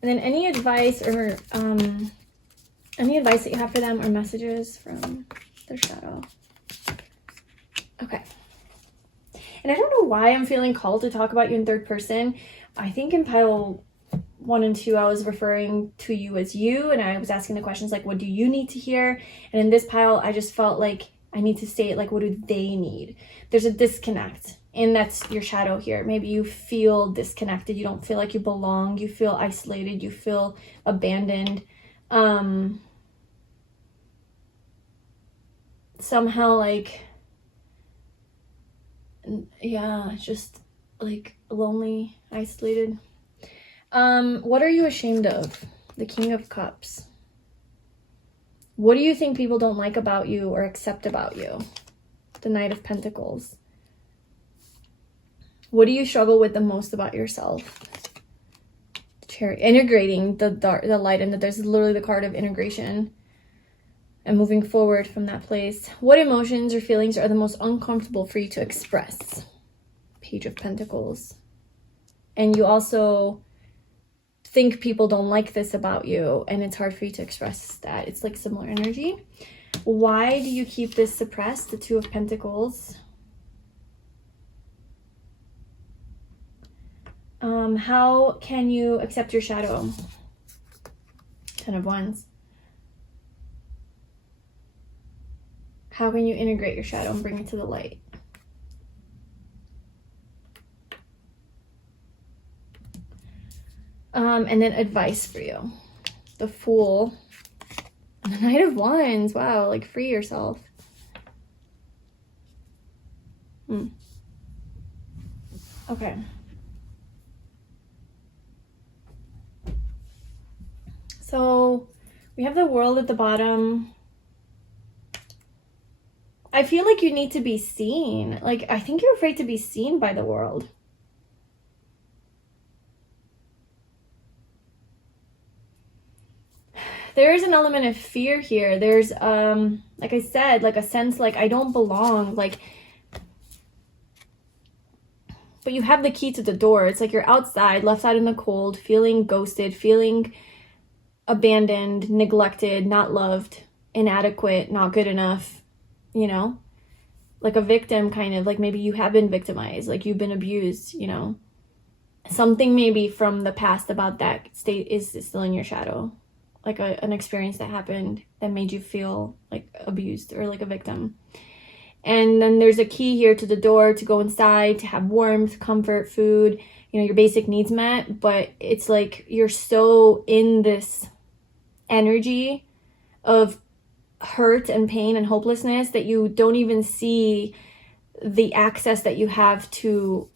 And then any advice that you have for them or messages from their shadow. Okay. And I don't know why I'm feeling called to talk about you in third person. I think in pile 1 and 2, I was referring to you as you, and I was asking the questions like, what do you need to hear? And in this pile, I just felt like I need to state, like, what do they need? There's a disconnect, and that's your shadow here. Maybe you feel disconnected. You don't feel like you belong. You feel isolated. You feel abandoned. Somehow, like, yeah, just like lonely, isolated. What are you ashamed of? The King of Cups. What do you think people don't like about you or accept about you? The Knight of Pentacles. What do you struggle with the most about yourself? Integrating the light, and that there's literally the card of integration and moving forward from that place. What emotions or feelings are the most uncomfortable for you to express? Page of Pentacles. And you also think people don't like this about you, and it's hard for you to express that. It's like similar energy. Why do you keep this suppressed? The 2 of Pentacles. How can you accept your shadow? 10 of Wands. How can you integrate your shadow and bring it to the light? And then advice for you. The Fool. And the Knight of Wands. Wow, like free yourself. Okay. So we have the World at the bottom. I feel like you need to be seen. Like, I think you're afraid to be seen by the world. There is an element of fear here. There's, like I said, like a sense like I don't belong. Like, but you have the key to the door. It's like you're outside, left out in the cold, feeling ghosted, feeling abandoned, neglected, not loved, inadequate, not good enough, you know, like a victim, kind of like maybe you have been victimized, like you've been abused, you know, something maybe from the past about that state is still in your shadow, like an experience that happened that made you feel like abused or like a victim. And then there's a key here to the door to go inside, to have warmth, comfort, food, you know, your basic needs met. But it's like you're so in this energy of hurt and pain and hopelessness that you don't even see the access that you have to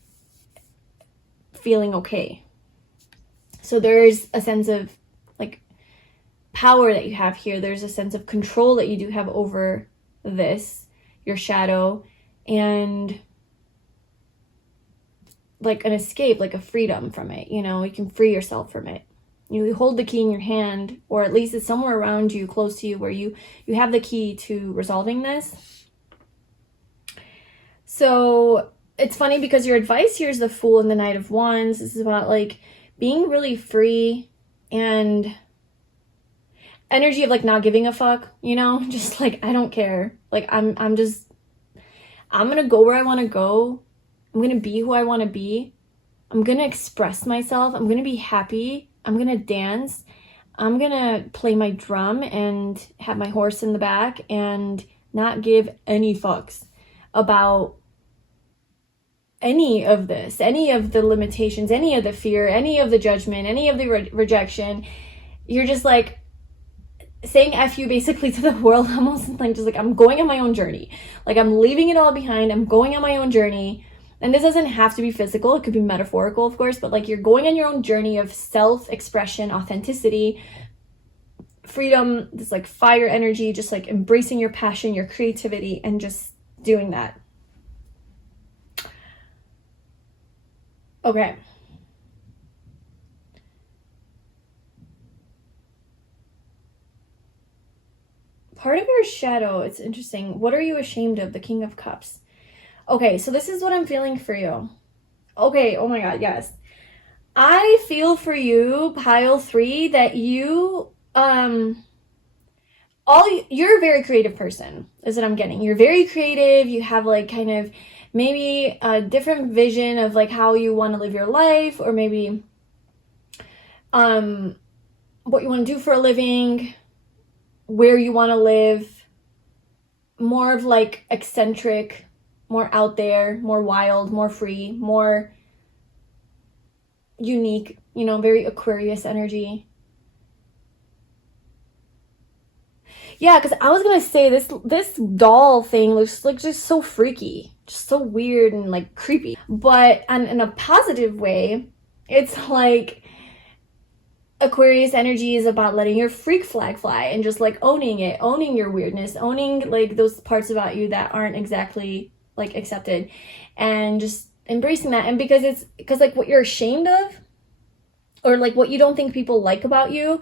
feeling okay. So there's a sense of like power that you have here. There's a sense of control that you do have over this, your shadow, and like an escape, like a freedom from it. You know, you can free yourself from it. You hold the key in your hand, or at least it's somewhere around you, close to you, where you have the key to resolving this. So it's funny because your advice here is the Fool and the Knight of Wands. This is about like being really free and energy of like not giving a fuck, you know, just like I don't care. Like I'm gonna go where I want to go. I'm gonna be who I want to be. I'm gonna express myself. I'm gonna be happy. I'm gonna dance. I'm gonna play my drum and have my horse in the back and not give any fucks about any of this, any of the limitations, any of the fear, any of the judgment, any of the rejection. You're just like saying F you basically to the world, almost like just like I'm going on my own journey. Like I'm leaving it all behind. I'm going on my own journey. And this doesn't have to be physical, it could be metaphorical, of course, but like you're going on your own journey of self-expression, authenticity, freedom, this like fire energy, just like embracing your passion, your creativity, and just doing that. Okay. Part of your shadow, it's interesting. What are you ashamed of? The King of Cups. Okay, so this is what I'm feeling for you. Okay, oh my God, yes. I feel for you, pile 3, that you, you're a very creative person, is what I'm getting. You're very creative. You have like kind of maybe a different vision of like how you want to live your life, or maybe what you want to do for a living, where you want to live, more of like eccentric, more out there, more wild, more free, more unique, you know, very Aquarius energy. Yeah, because I was gonna say this doll thing looks like just so freaky, just so weird and like creepy. But in a positive way, it's like Aquarius energy is about letting your freak flag fly and just like owning it, owning your weirdness, owning like those parts about you that aren't exactly like accepted, and just embracing that. And because like what you're ashamed of, or like what you don't think people like about you,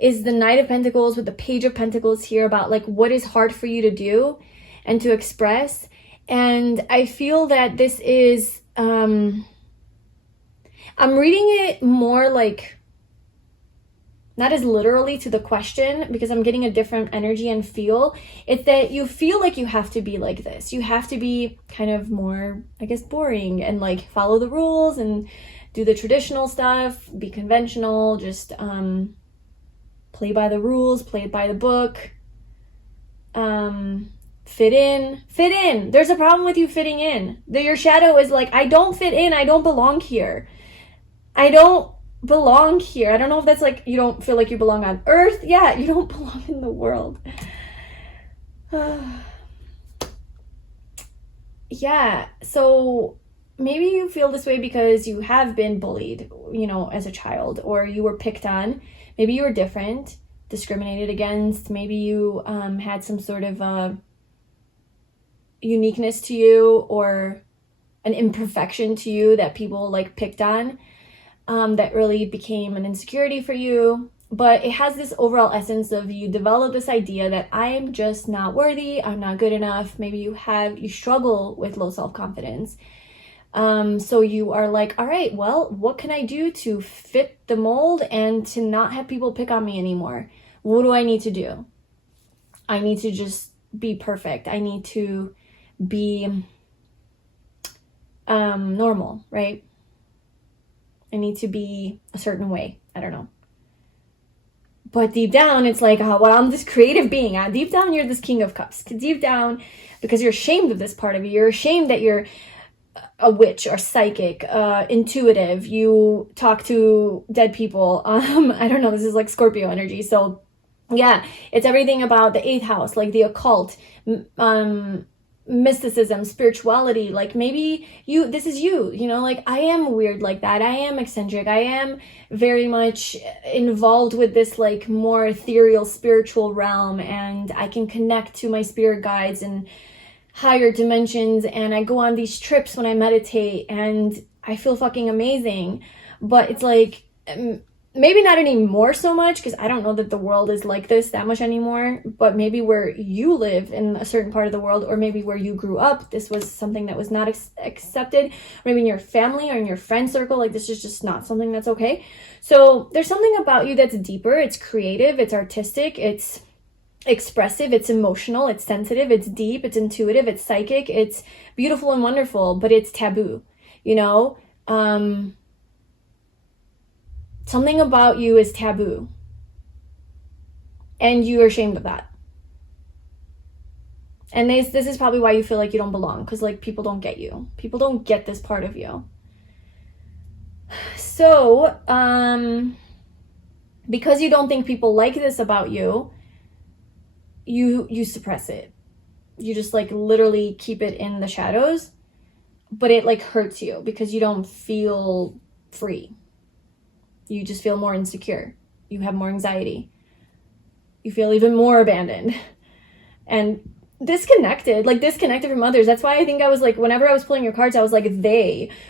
is the Knight of Pentacles with the Page of Pentacles here, about like what is hard for you to do and to express. And I feel that this is I'm reading it more like not as literally to the question, because I'm getting a different energy and feel. It's that you feel like you have to be like this. You have to be kind of more, I guess, boring and like follow the rules and do the traditional stuff, be conventional, just play by the rules, play by the book, fit in. There's a problem with you fitting in. Your shadow is like, I don't fit in, I don't belong here. I don't belong here. I don't know if that's like you don't feel like you belong on Earth. Yeah, you don't belong in the world. Yeah, so maybe you feel this way because you have been bullied, you know, as a child, or you were picked on. Maybe you were different, discriminated against. Maybe you had some sort of uniqueness to you, or an imperfection to you that people like picked on. That really became an insecurity for you. But it has this overall essence of you develop this idea that I am just not worthy, I'm not good enough. Maybe you struggle with low self-confidence. So you are like, all right, well, what can I do to fit the mold and to not have people pick on me anymore? What do I need to do? I need to just be perfect. I need to be normal, right? I need to be a certain way. I don't know. But deep down, it's like, oh, well, I'm this creative being. Deep down, you're this King of Cups. Deep down, because you're ashamed of this part of you. You're ashamed that you're a witch or psychic, intuitive. You talk to dead people. I don't know. This is like Scorpio energy. So yeah, it's everything about the 8th house, like the occult, mysticism, spirituality. Like maybe this is you know, like I am weird like that. I am eccentric. I am very much involved with this like more ethereal spiritual realm, and I can connect to my spirit guides and higher dimensions, and I go on these trips when I meditate and I feel fucking amazing. But it's like maybe not anymore so much, because I don't know that the world is like this that much anymore, but maybe where you live in a certain part of the world, or maybe where you grew up, this was something that was not accepted. Or maybe in your family or in your friend circle, like this is just not something that's okay. So there's something about you that's deeper. It's creative, it's artistic, it's expressive, it's emotional, it's sensitive, it's deep, it's intuitive, it's psychic, it's beautiful and wonderful, but it's taboo, you know? Something about you is taboo, and you are ashamed of that. And this is probably why you feel like you don't belong, because like people don't get you. People don't get this part of you. So, because you don't think people like this about you, you suppress it. You just like literally keep it in the shadows. but it like hurts you because you don't feel free. You just feel more insecure. You have more anxiety. You feel even more abandoned and disconnected from others. That's why I think I was like, whenever I was pulling your cards, I was like,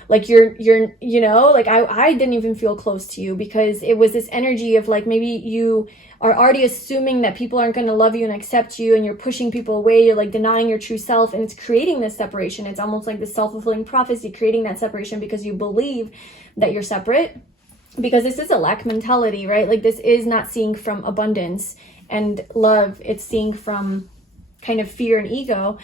like you're, you know, like I didn't even feel close to you because it was this energy of like, maybe you are already assuming that people aren't going to love you and accept you, and you're pushing people away. You're like denying your true self, and it's creating this separation. It's almost like this self-fulfilling prophecy, creating that separation because you believe that you're separate, because this is a lack mentality, right? Like this is not seeing from abundance and love. It's seeing from kind of fear and ego.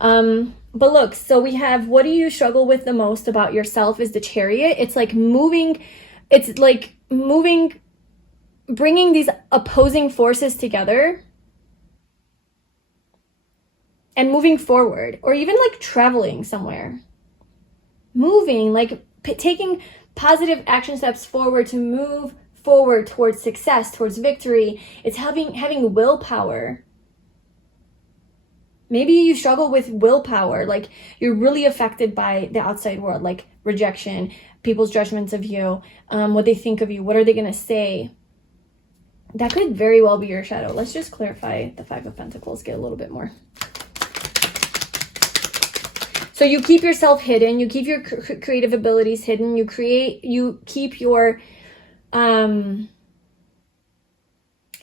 But look, so we have, what do you struggle with the most about yourself is the Chariot. It's like moving, bringing these opposing forces together and moving forward, or even like traveling somewhere, moving, like taking positive action steps forward to move forward towards success, towards victory. It's having willpower. Maybe you struggle with willpower, like you're really affected by the outside world, like rejection, people's judgments of you, what they think of you, what are they going to say? That could very well be your shadow. Let's just clarify the Five of Pentacles, get a little bit more. So you keep yourself hidden, you keep your creative abilities hidden, you keep your,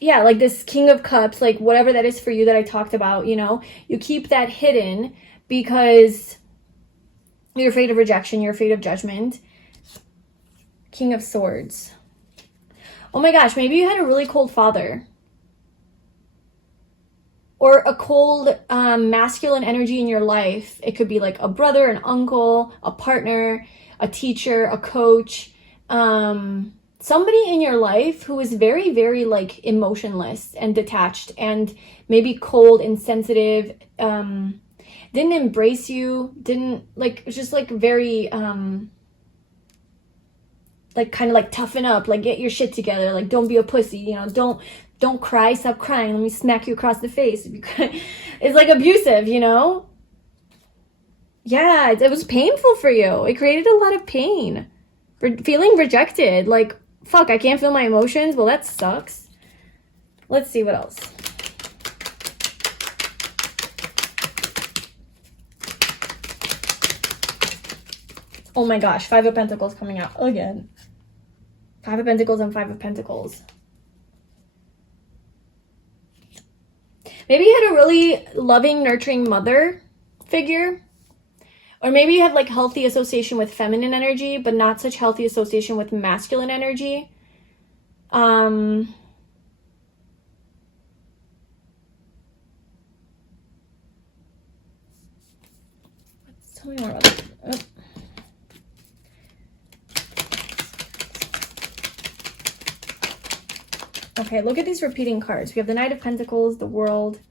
yeah, like this King of Cups, like whatever that is for you that I talked about, you know, you keep that hidden because you're afraid of rejection, you're afraid of judgment. King of Swords. Oh my gosh, maybe you had a really cold father. Or a cold masculine energy in your life. It could be like a brother, an uncle, a partner, a teacher, a coach. Somebody in your life who is very, very like emotionless and detached and maybe cold, insensitive, didn't embrace you, didn't like, just like very, like kind of like toughen up, like get your shit together, like don't be a pussy, you know, don't cry, stop crying, let me smack you across the face. It's like abusive, you know? Yeah, it was painful for you. It created a lot of pain. Feeling rejected, like, fuck, I can't feel my emotions. Well, that sucks. Let's see what else. Oh my gosh, Five of Pentacles coming out again. Five of Pentacles and Five of Pentacles. Maybe you had a really loving, nurturing mother figure. Or maybe you have like healthy association with feminine energy, but not such healthy association with masculine energy. Tell me more about that. Oh. Okay, look at these repeating cards. We have the Knight of Pentacles, the World.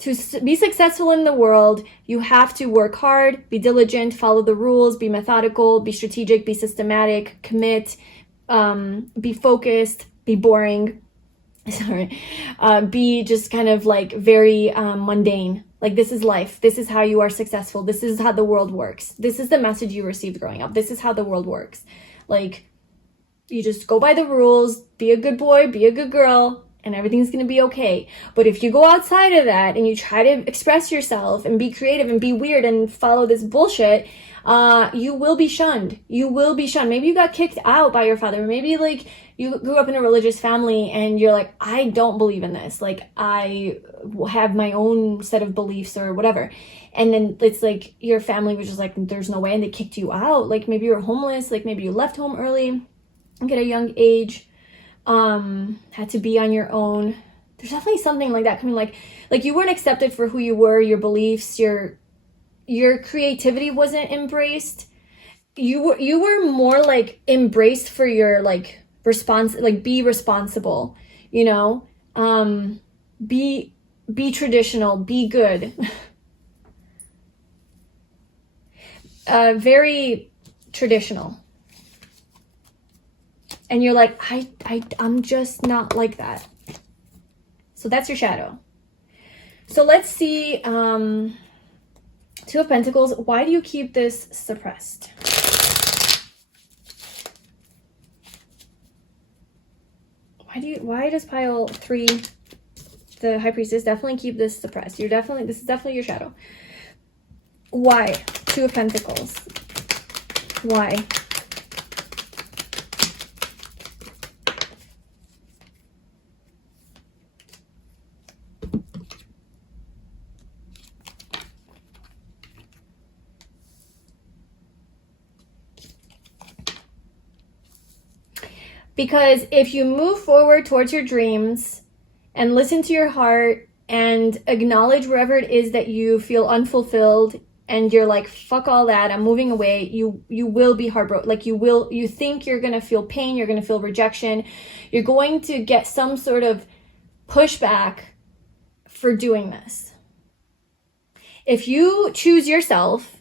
To be successful in the world, you have to work hard, be diligent, follow the rules, be methodical, be strategic, be systematic, commit, be focused, be boring. Sorry. Be just kind of like very mundane. Like, this is life. This is how you are successful. This is how the world works. This is the message you received growing up. This is how the world works. Like, you just go by the rules, be a good boy, be a good girl, and everything's going to be okay. But if you go outside of that and you try to express yourself and be creative and be weird and follow this bullshit, you will be shunned. You will be shunned. Maybe you got kicked out by your father. Maybe like you grew up in a religious family and you're like, I don't believe in this. Like, I have my own set of beliefs or whatever. And then it's like your family was just like, there's no way. And they kicked you out. Like, maybe you're homeless. Like, maybe you left home early at a young age. Had to be on your own. There's definitely something like that coming, like you weren't accepted for who you were, your beliefs, your creativity wasn't embraced. You were more like embraced for your like be responsible, you know, be traditional, be good. Very traditional. And you're like, I'm just not like that. So that's your shadow. So let's see Two of Pentacles. Why do you keep this suppressed? Why does pile 3, the High Priestess, definitely keep this suppressed? This is definitely your shadow. Why? Two of Pentacles. Why? Because if you move forward towards your dreams and listen to your heart and acknowledge wherever it is that you feel unfulfilled and you're like, fuck all that, I'm moving away, you will be heartbroken. Like you think you're going to feel pain, you're going to feel rejection. You're going to get some sort of pushback for doing this. If you choose yourself,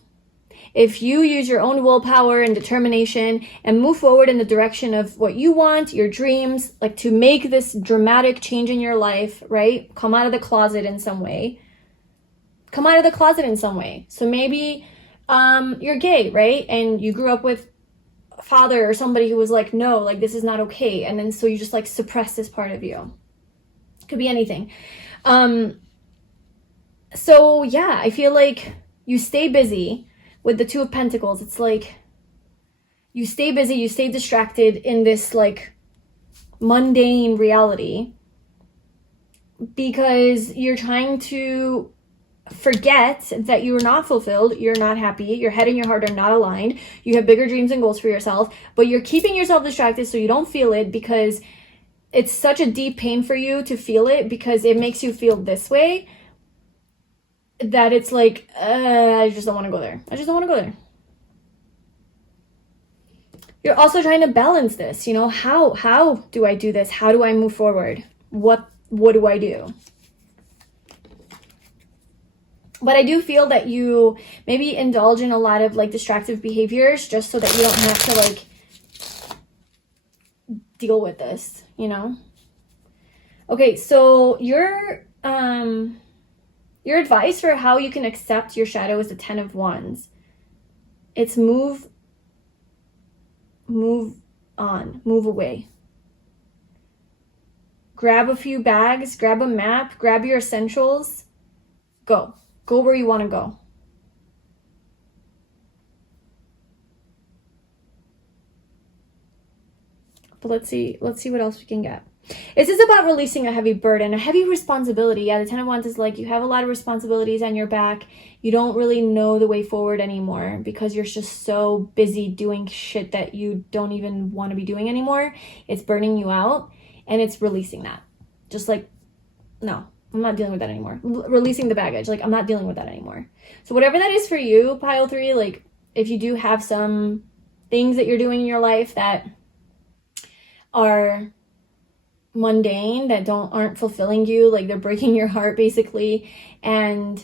if you use your own willpower and determination and move forward in the direction of what you want, your dreams, like to make this dramatic change in your life, right? Come out of the closet in some way. Come out of the closet in some way. So maybe you're gay, right? And you grew up with a father or somebody who was like, no, like this is not okay. And then so you just like suppress this part of you. Could be anything. So yeah, I feel like you stay busy. With the Two of Pentacles, it's like you stay busy, you stay distracted in this like mundane reality because you're trying to forget that you're not fulfilled, you're not happy, your head and your heart are not aligned, you have bigger dreams and goals for yourself, but you're keeping yourself distracted so you don't feel it because it's such a deep pain for you to feel it because it makes you feel this way. That it's like, I just don't want to go there. I just don't want to go there. You're also trying to balance this, you know, how do I do this? How do I move forward? What do I do? But I do feel that you maybe indulge in a lot of like distractive behaviors just so that you don't have to like deal with this, you know? Okay, so your advice for how you can accept your shadow is the 10 of Wands. It's move on, move away. Grab a few bags, grab a map, grab your essentials, go. Go where you want to go. But let's see what else we can get. This is about releasing a heavy burden, a heavy responsibility. Yeah, the 10 of Wands is like you have a lot of responsibilities on your back. You don't really know the way forward anymore because you're just so busy doing shit that you don't even want to be doing anymore. It's burning you out and it's releasing that. Just like, no, I'm not dealing with that anymore. Releasing the baggage. Like, I'm not dealing with that anymore. So whatever that is for you, pile 3, like if you do have some things that you're doing in your life that are mundane, that aren't fulfilling you, like they're breaking your heart basically, and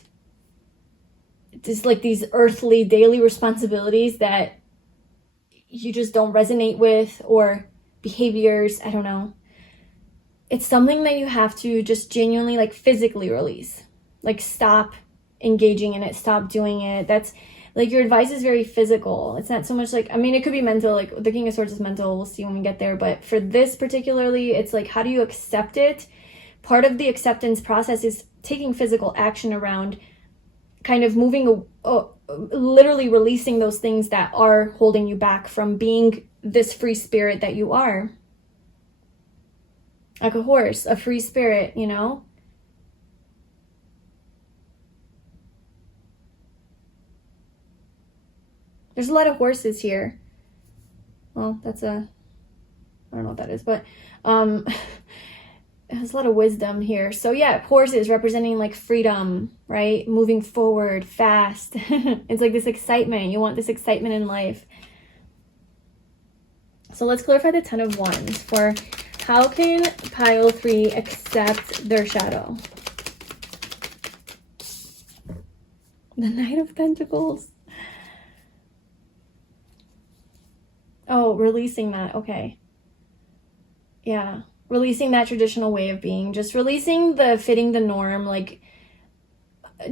just like these earthly daily responsibilities that you just don't resonate with, or behaviors, I don't know, it's something that you have to just genuinely like physically release. Like stop engaging in it, stop doing it. That's like your advice is very physical. It's not so much like, I mean, it could be mental, like the King of Swords is mental, we'll see when we get there, but for this particularly, it's like, how do you accept it? Part of the acceptance process is taking physical action around kind of moving, literally releasing those things that are holding you back from being this free spirit that you are. Like a horse, a free spirit, you know? There's a lot of horses here. Well, I don't know what that is, but there's a lot of wisdom here. So yeah, horses representing like freedom, right? Moving forward fast. It's like this excitement. You want this excitement in life. So let's clarify the 10 of Wands for how can pile 3 accept their shadow? The Knight of Pentacles. Oh, releasing that. Okay. Yeah. Releasing that traditional way of being. Just releasing the fitting the norm. Like,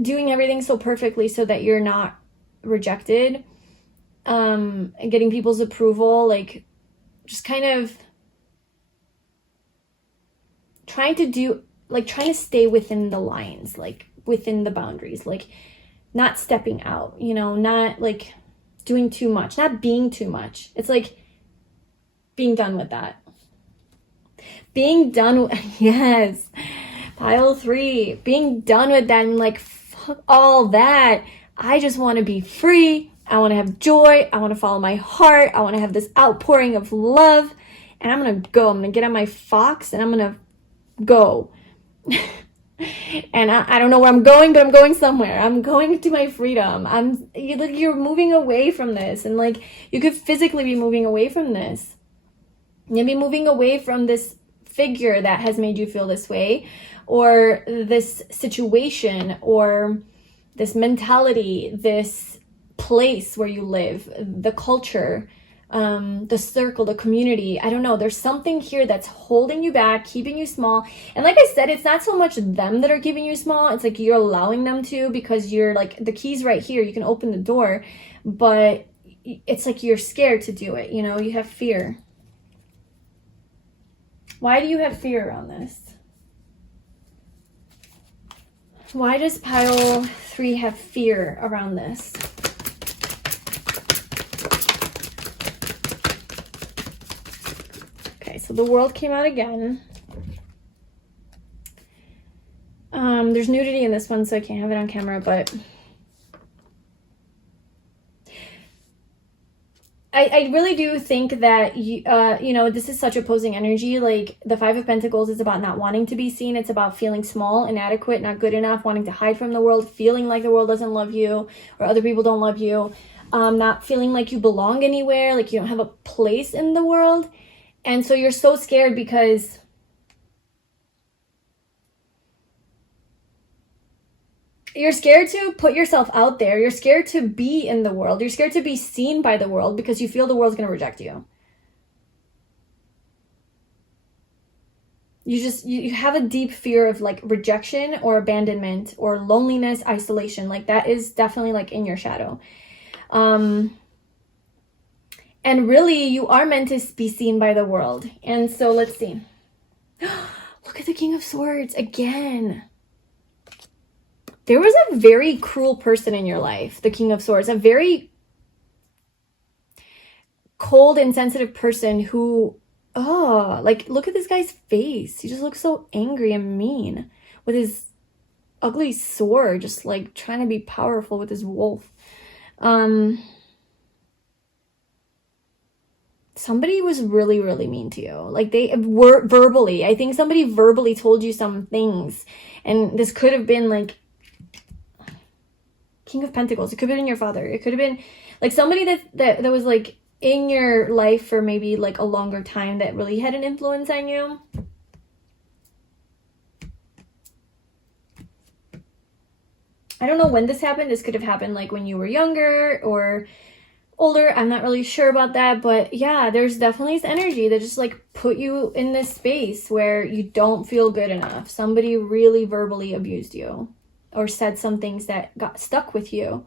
doing everything so perfectly so that you're not rejected, and getting people's approval, like just kind of trying to stay within the lines, like within the boundaries, like not stepping out, you know, not like doing too much, not being too much. It's like being done with that. Being done with, yes, pile 3, being done with that and like, fuck all that. I just want to be free. I want to have joy. I want to follow my heart. I want to have this outpouring of love. And I'm going to go. I'm going to get on my fox and I'm going to go. And I don't know where I'm going, but I'm going somewhere. I'm going to my freedom. You're moving away from this. And like, you could physically be moving away from this. You'll be moving away from this figure that has made you feel this way, or this situation, or this mentality, this place where you live, the culture, the circle, the community. I don't know. There's something here that's holding you back, keeping you small. And like I said, it's not so much them that are keeping you small. It's like you're allowing them to, because you're like, the key's right here. You can open the door, but it's like you're scared to do it. You know, you have fear. Why do you have fear around this? Why does pile 3 have fear around this? Okay, so the World came out again. There's nudity in this one, so I can't have it on camera, but I really do think that, you know, this is such opposing energy. Like the 5 of Pentacles is about not wanting to be seen. It's about feeling small, inadequate, not good enough, wanting to hide from the world, feeling like the world doesn't love you or other people don't love you, not feeling like you belong anywhere, like you don't have a place in the world. And so you're so scared because you're scared to put yourself out there. You're scared to be in the world. You're scared to be seen by the world because you feel the world's going to reject you. You have a deep fear of like rejection or abandonment or loneliness, isolation. Like that is definitely like in your shadow. And really you are meant to be seen by the world. And so let's see. Look at the King of Swords again. There was a very cruel person in your life, the King of Swords, a very cold, insensitive person who, like, look at this guy's face. He just looks so angry and mean with his ugly sword, just like trying to be powerful with his wolf. Somebody was really, really mean to you. Like they were verbally, I think somebody verbally told you some things, and this could have been like King of Pentacles. It could have been your father. It could have been like somebody that was like in your life for maybe like a longer time that really had an influence on you. I don't know when this happened. This could have happened like when you were younger or older. I'm not really sure about that, but yeah, there's definitely this energy that just like put you in this space where you don't feel good enough. Somebody really verbally abused you or said some things that got stuck with you.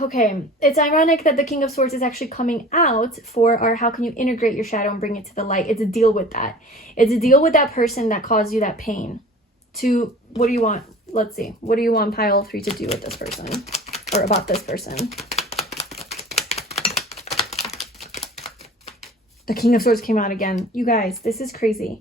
Okay, it's ironic that the King of Swords is actually coming out for our how can you integrate your shadow and bring it to the light. It's a deal with that. It's a deal with that person that caused you that pain. To, what do you want? Let's see. What do you want pile 3 to do with this person? Or about this person? The King of Swords came out again. You guys, this is crazy.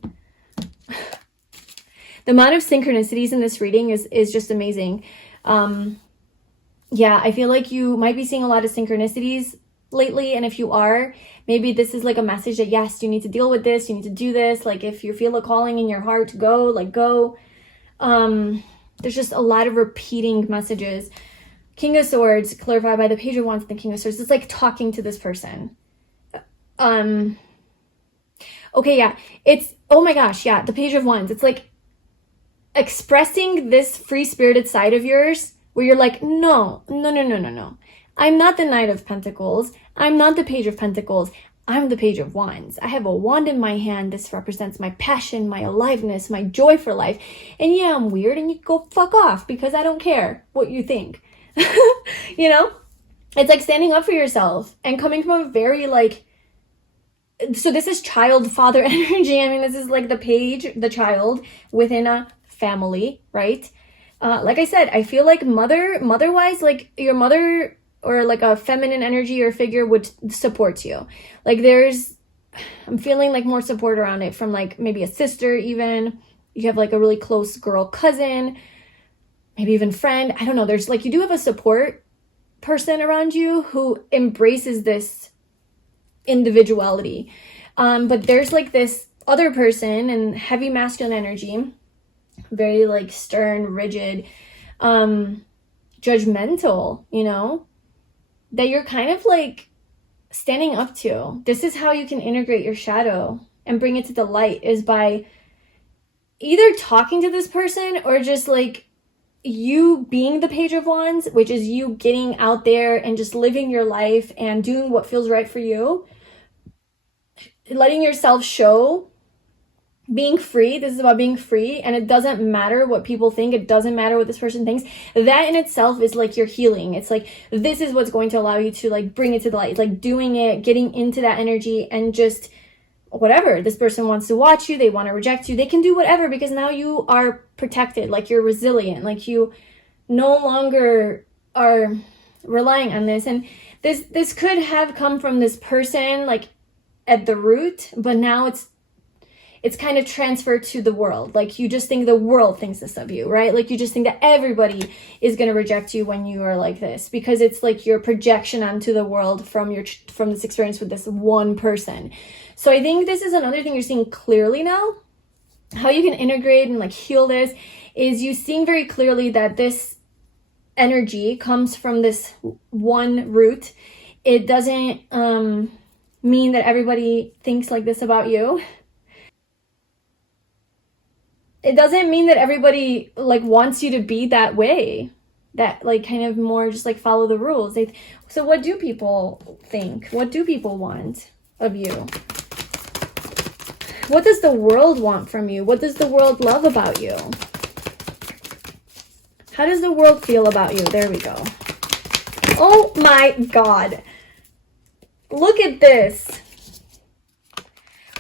The amount of synchronicities in this reading is just amazing. Yeah, I feel like you might be seeing a lot of synchronicities lately. And if you are, maybe this is like a message that, yes, you need to deal with this. You need to do this. Like if you feel a calling in your heart to go, like go. There's just a lot of repeating messages. King of Swords, clarified by the Page of Wands and the King of Swords. It's like talking to this person. Okay, yeah. It's, oh my gosh, yeah, the Page of Wands. It's like expressing this free-spirited side of yours where you're like, no. I'm not the Knight of Pentacles. I'm not the Page of Pentacles. I'm the Page of Wands. I have a wand in my hand. This represents my passion, my aliveness, my joy for life. And yeah, I'm weird, and you go fuck off because I don't care what you think. You know? It's like standing up for yourself and coming from a very like, so this is child father energy. I mean, this is like the page, the child within a family, right? Like I said, I feel like mother-wise, like your mother or like a feminine energy or figure would support you. Like I'm feeling like more support around it from like maybe a sister even. You have like a really close girl cousin, maybe even friend. I don't know. There's like, you do have a support person around you who embraces this individuality. But there's like this other person and heavy masculine energy, very like stern, rigid, judgmental, you know, that you're kind of like standing up to. This is how you can integrate your shadow and bring it to the light, is by either talking to this person or just like you being the Page of Wands, which is you getting out there and just living your life and doing what feels right for you, letting yourself show, being free. This is about being free, and it doesn't matter what people think. It doesn't matter what this person thinks. That in itself is like your healing. It's like, this is what's going to allow you to like bring it to the light. It's like doing it, getting into that energy, and just whatever. This person wants to watch you, they want to reject you, they can do whatever, because now you are protected. Like you're resilient, like you no longer are relying on this. And this could have come from this person like at the root, but now it's kind of transferred to the world. Like you just think the world thinks this of you, right? Like you just think that everybody is going to reject you when you are like this, because it's like your projection onto the world from this experience with this one person. So I think this is another thing you're seeing clearly now. How you can integrate and like heal this is you seeing very clearly that this energy comes from this one root. It doesn't mean that everybody thinks like this about you. It doesn't mean that everybody like wants you to be that way, that like kind of more just like follow the rules. So what do people think? What do people want of you? What does the world want from you? What does the world love about you? How does the world feel about you? There we go. Oh my God. Look at this.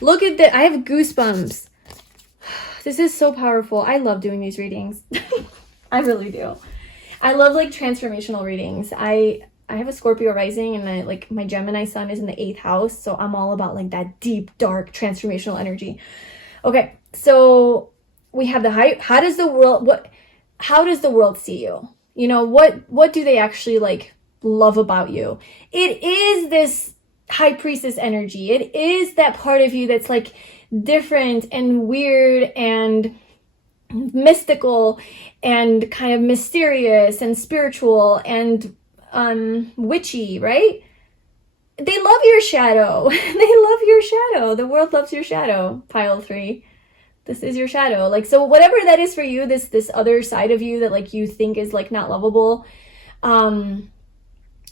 Look at that. I have goosebumps. This is so powerful. I love doing these readings. I really do. I love like transformational readings. I have a Scorpio rising, and like my Gemini sun is in the 8th house. So I'm all about like that deep, dark, transformational energy. Okay. So we have the high. How does the world see you? You know, what do they actually like love about you? It is this high priestess energy. It is that part of you that's like different and weird and mystical and kind of mysterious and spiritual and witchy, right? They love your shadow. They love your shadow. The world loves your shadow. Pile 3. This is your shadow. Like, so whatever that is for you, this other side of you that like you think is like not lovable,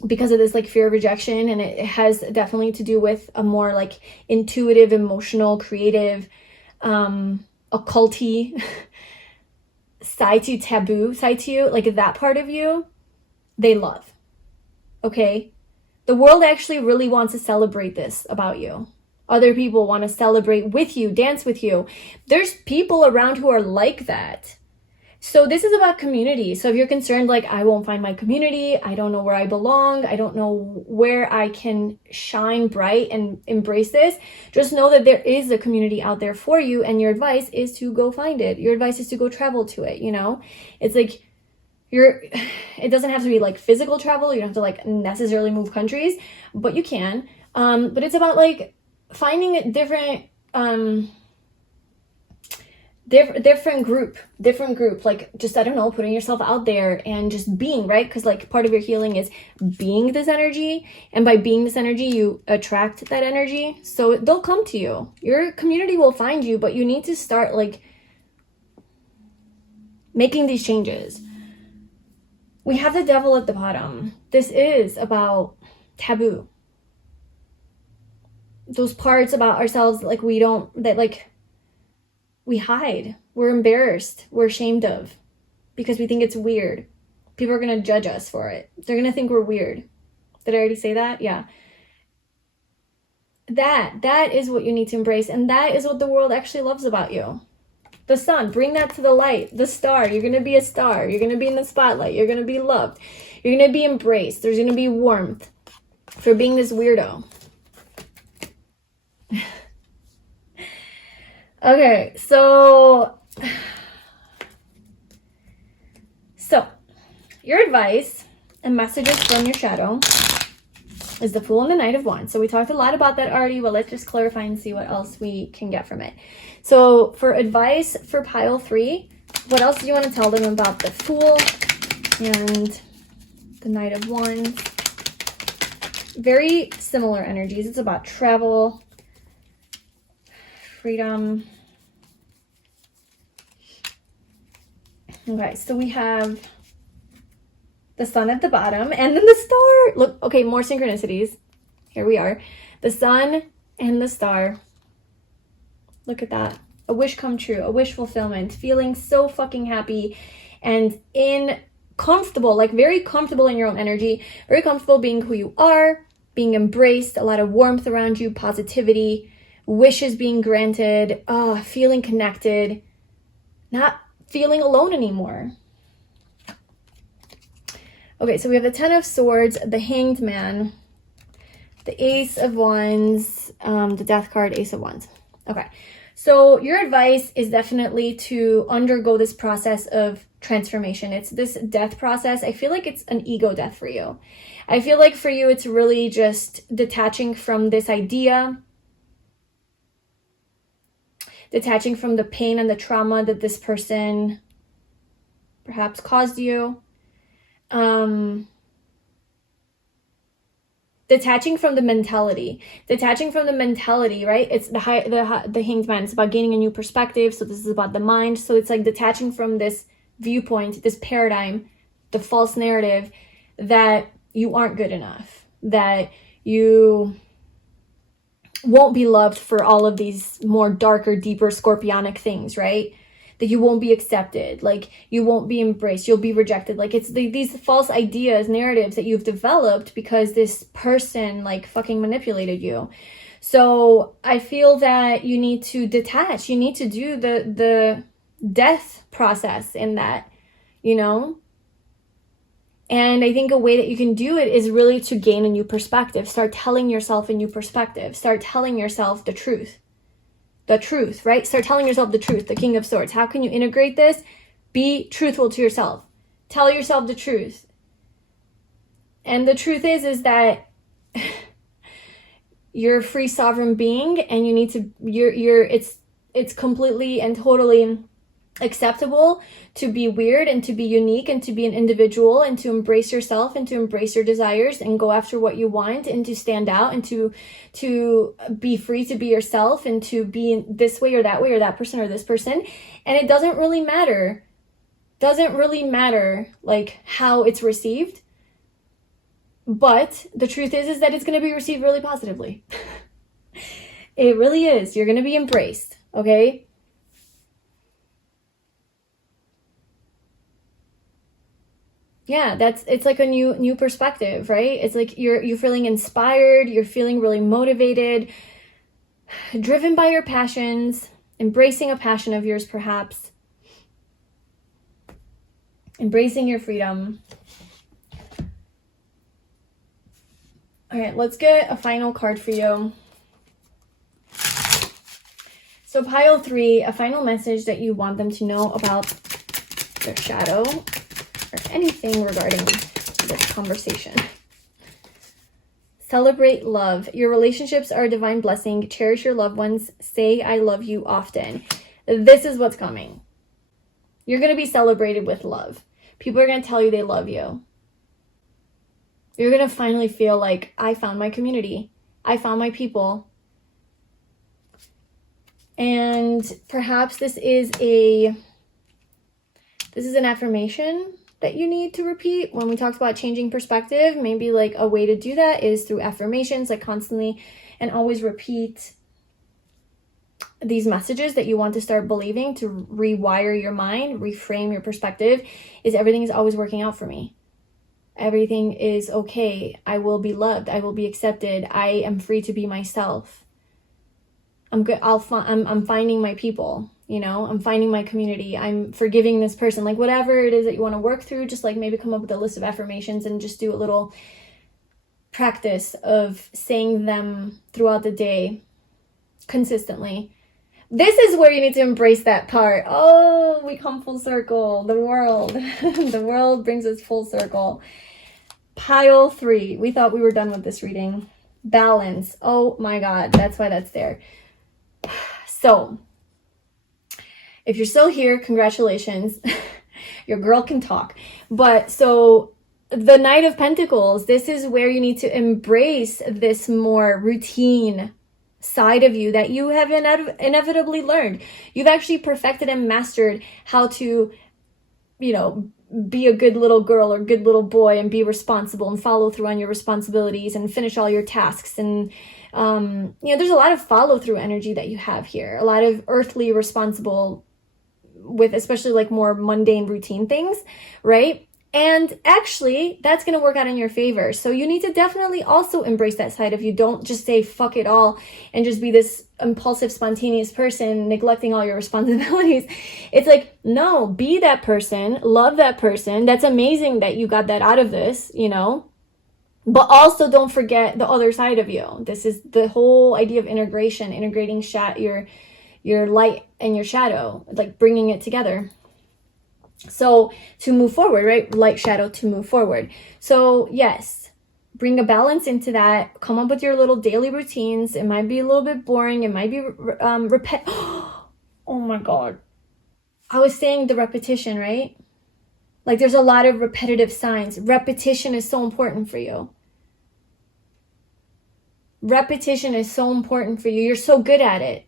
because of this like fear of rejection, and it has definitely to do with a more like intuitive, emotional, creative, occulty side to you, taboo side to you, like that part of you, they love. Okay? The world actually really wants to celebrate this about you. Other people want to celebrate with you, dance with you. There's people around who are like that. So this is about community. So if you're concerned, like, I won't find my community, I don't know where I belong, I don't know where I can shine bright and embrace this, just know that there is a community out there for you, and your advice is to go find it. Your advice is to go travel to it, you know? It's like, it doesn't have to be like physical travel, you don't have to like necessarily move countries, but you can. But it's about like finding a different group, like just, I don't know, putting yourself out there and just being, right? Because like part of your healing is being this energy, and by being this energy you attract that energy, so they'll come to you. Your community will find you, but you need to start like making these changes. We have the Devil at the bottom. This is about taboo. those parts about ourselves like we hide. We're embarrassed. We're ashamed of because we think it's weird. People are going to judge us for it. They're going to think we're weird. Did I already say that? Yeah. That is what you need to embrace. And that is what the world actually loves about you. The sun, bring that to the light. The star, you're going to be a star. You're going to be in the spotlight. You're going to be loved. You're going to be embraced. There's going to be warmth for being this weirdo. Okay, so your advice and messages from your shadow is the Fool and the Knight of Wands. So we talked a lot about that already, but let's just clarify and see what else we can get from it. So for advice for pile 3, what else do you want to tell them about the Fool and the Knight of Wands? Very similar energies. It's about travel, freedom. Okay, so we have the sun at the bottom and then the star. Look, okay, more synchronicities. Here we are. The sun and the star. Look at that. A wish come true, a wish fulfillment, feeling so fucking happy and comfortable, like very comfortable in your own energy, very comfortable being who you are, being embraced, a lot of warmth around you, positivity, wishes being granted, feeling connected, not feeling alone anymore. Okay, so we have the Ten of Swords, the Hanged Man, the Ace of Wands, the Death card, Ace of Wands. Okay, so your advice is definitely to undergo this process of transformation. It's this death process. I feel like it's an ego death for you. I feel like for you, it's really just detaching from this idea, detaching from the pain and the trauma that this person perhaps caused you. Detaching from the mentality, right? It's the Hanged Man. It's about gaining a new perspective. So this is about the mind. So it's like detaching from this viewpoint, this paradigm, the false narrative that you aren't good enough, that you won't be loved for all of these more darker, deeper scorpionic things, right? That you won't be accepted, like you won't be embraced, you'll be rejected. Like it's these false ideas, narratives that you've developed because this person like fucking manipulated you. So I feel that you need to detach. You need to do the death process in that, you know? And I think a way that you can do it is really to gain a new perspective. Start telling yourself a new perspective. Start telling yourself the truth. The truth, right? Start telling yourself the truth, the King of Swords. How can you integrate this? Be truthful to yourself. Tell yourself the truth. And the truth is that you're a free sovereign being and you need to, it's completely and totally acceptable to be weird and to be unique and to be an individual and to embrace yourself and to embrace your desires and go after what you want and to stand out and to be free to be yourself and to be in this way or that person or this person. And it doesn't really matter like how it's received, but the truth is that it's going to be received really positively. It really is. You're going to be embraced, okay? Yeah, it's like a new perspective, right? It's like you're feeling inspired, you're feeling really motivated, driven by your passions, embracing a passion of yours perhaps, embracing your freedom. All right, let's get a final card for you. So pile 3, a final message that you want them to know about their shadow, or anything regarding this conversation. Celebrate love. Your relationships are a divine blessing. Cherish your loved ones. Say I love you often. This is what's coming. You're going to be celebrated with love. People are going to tell you they love you. You're going to finally feel like, I found my community. I found my people. And perhaps this is an affirmation that you need to repeat when we talked about changing perspective. Maybe like a way to do that is through affirmations, like constantly and always repeat these messages that you want to start believing to rewire your mind, reframe your perspective, is everything is always working out for me. Everything is okay. I will be loved. I will be accepted. I am free to be myself. I'm good. I'm finding my people, you know, I'm finding my community. I'm forgiving this person, like whatever it is that you want to work through, just like maybe come up with a list of affirmations and just do a little practice of saying them throughout the day consistently. This is where you need to embrace that part. Oh, we come full circle. The world. The world brings us full circle. Pile 3. We thought we were done with this reading. Balance. Oh my God. That's why that's there. So, if you're still here, congratulations. Your girl can talk. But so, the Knight of Pentacles, this is where you need to embrace this more routine side of you that you have inevitably learned. You've actually perfected and mastered how to, you know, be a good little girl or good little boy and be responsible and follow through on your responsibilities and finish all your tasks. And, you know, there's a lot of follow through energy that you have here, a lot of earthly responsible with especially like more mundane routine things, right? And actually, that's going to work out in your favor. So you need to definitely also embrace that side of you. Don't just say fuck it all and just be this impulsive, spontaneous person, neglecting all your responsibilities. It's like, no, be that person, love that person. That's amazing that you got that out of this, you know. But also don't forget the other side of you. This is the whole idea of integration, integrating your light and your shadow, like bringing it together. So to move forward, right? Light, shadow, to move forward. So yes, bring a balance into that. Come up with your little daily routines. It might be a little bit boring. It might be oh my God. I was saying the repetition, right? Like there's a lot of repetitive signs. Repetition is so important for you. Repetition is so important for you. You're so good at it.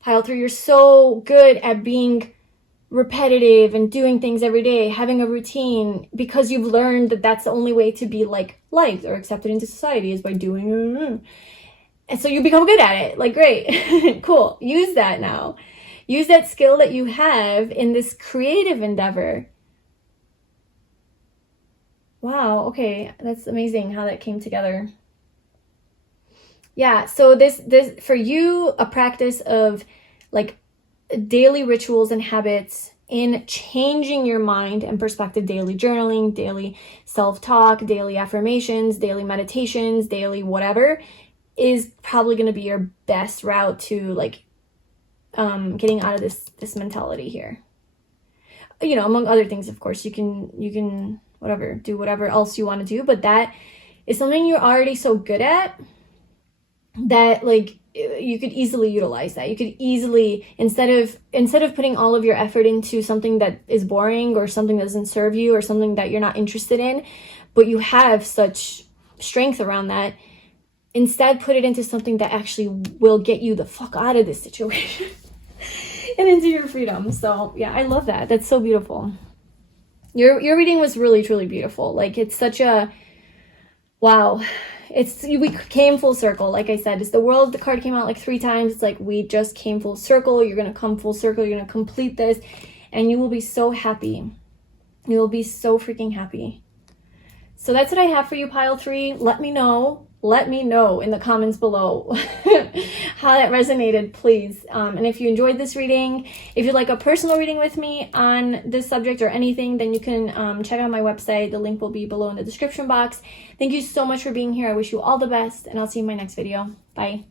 Pile 3, you're so good at being repetitive and doing things every day, having a routine, because you've learned that that's the only way to be like liked or accepted into society is by doing it. And so you become good at it. Like, great. Cool. Use that now. Use that skill that you have in this creative endeavor. Wow. Okay. That's amazing how that came together. Yeah. So this for you, a practice of like daily rituals and habits in changing your mind and perspective, daily journaling, daily self-talk, daily affirmations, daily meditations, daily whatever, is probably going to be your best route to like getting out of this mentality here. You know, among other things, of course, you can whatever, do whatever else you want to do, but that is something you're already so good at that like you could easily utilize that. You could easily, instead of putting all of your effort into something that is boring or something that doesn't serve you or something that you're not interested in, but you have such strength around that, instead put it into something that actually will get you the fuck out of this situation and into your freedom. So yeah, I love that. That's so beautiful. Your reading was really, truly beautiful. Like it's such a, wow. We came full circle. Like I said, it's the world. The card came out like 3 times. It's like we just came full circle. You're going to come full circle. You're going to complete this and you will be so happy. You will be so freaking happy. So that's what I have for you, Pile 3. Let me know in the comments below how that resonated, please. And if you enjoyed this reading, if you'd like a personal reading with me on this subject or anything, then you can check out my website. The link will be below in the description box. Thank you so much for being here. I wish you all the best, and I'll see you in my next video. Bye.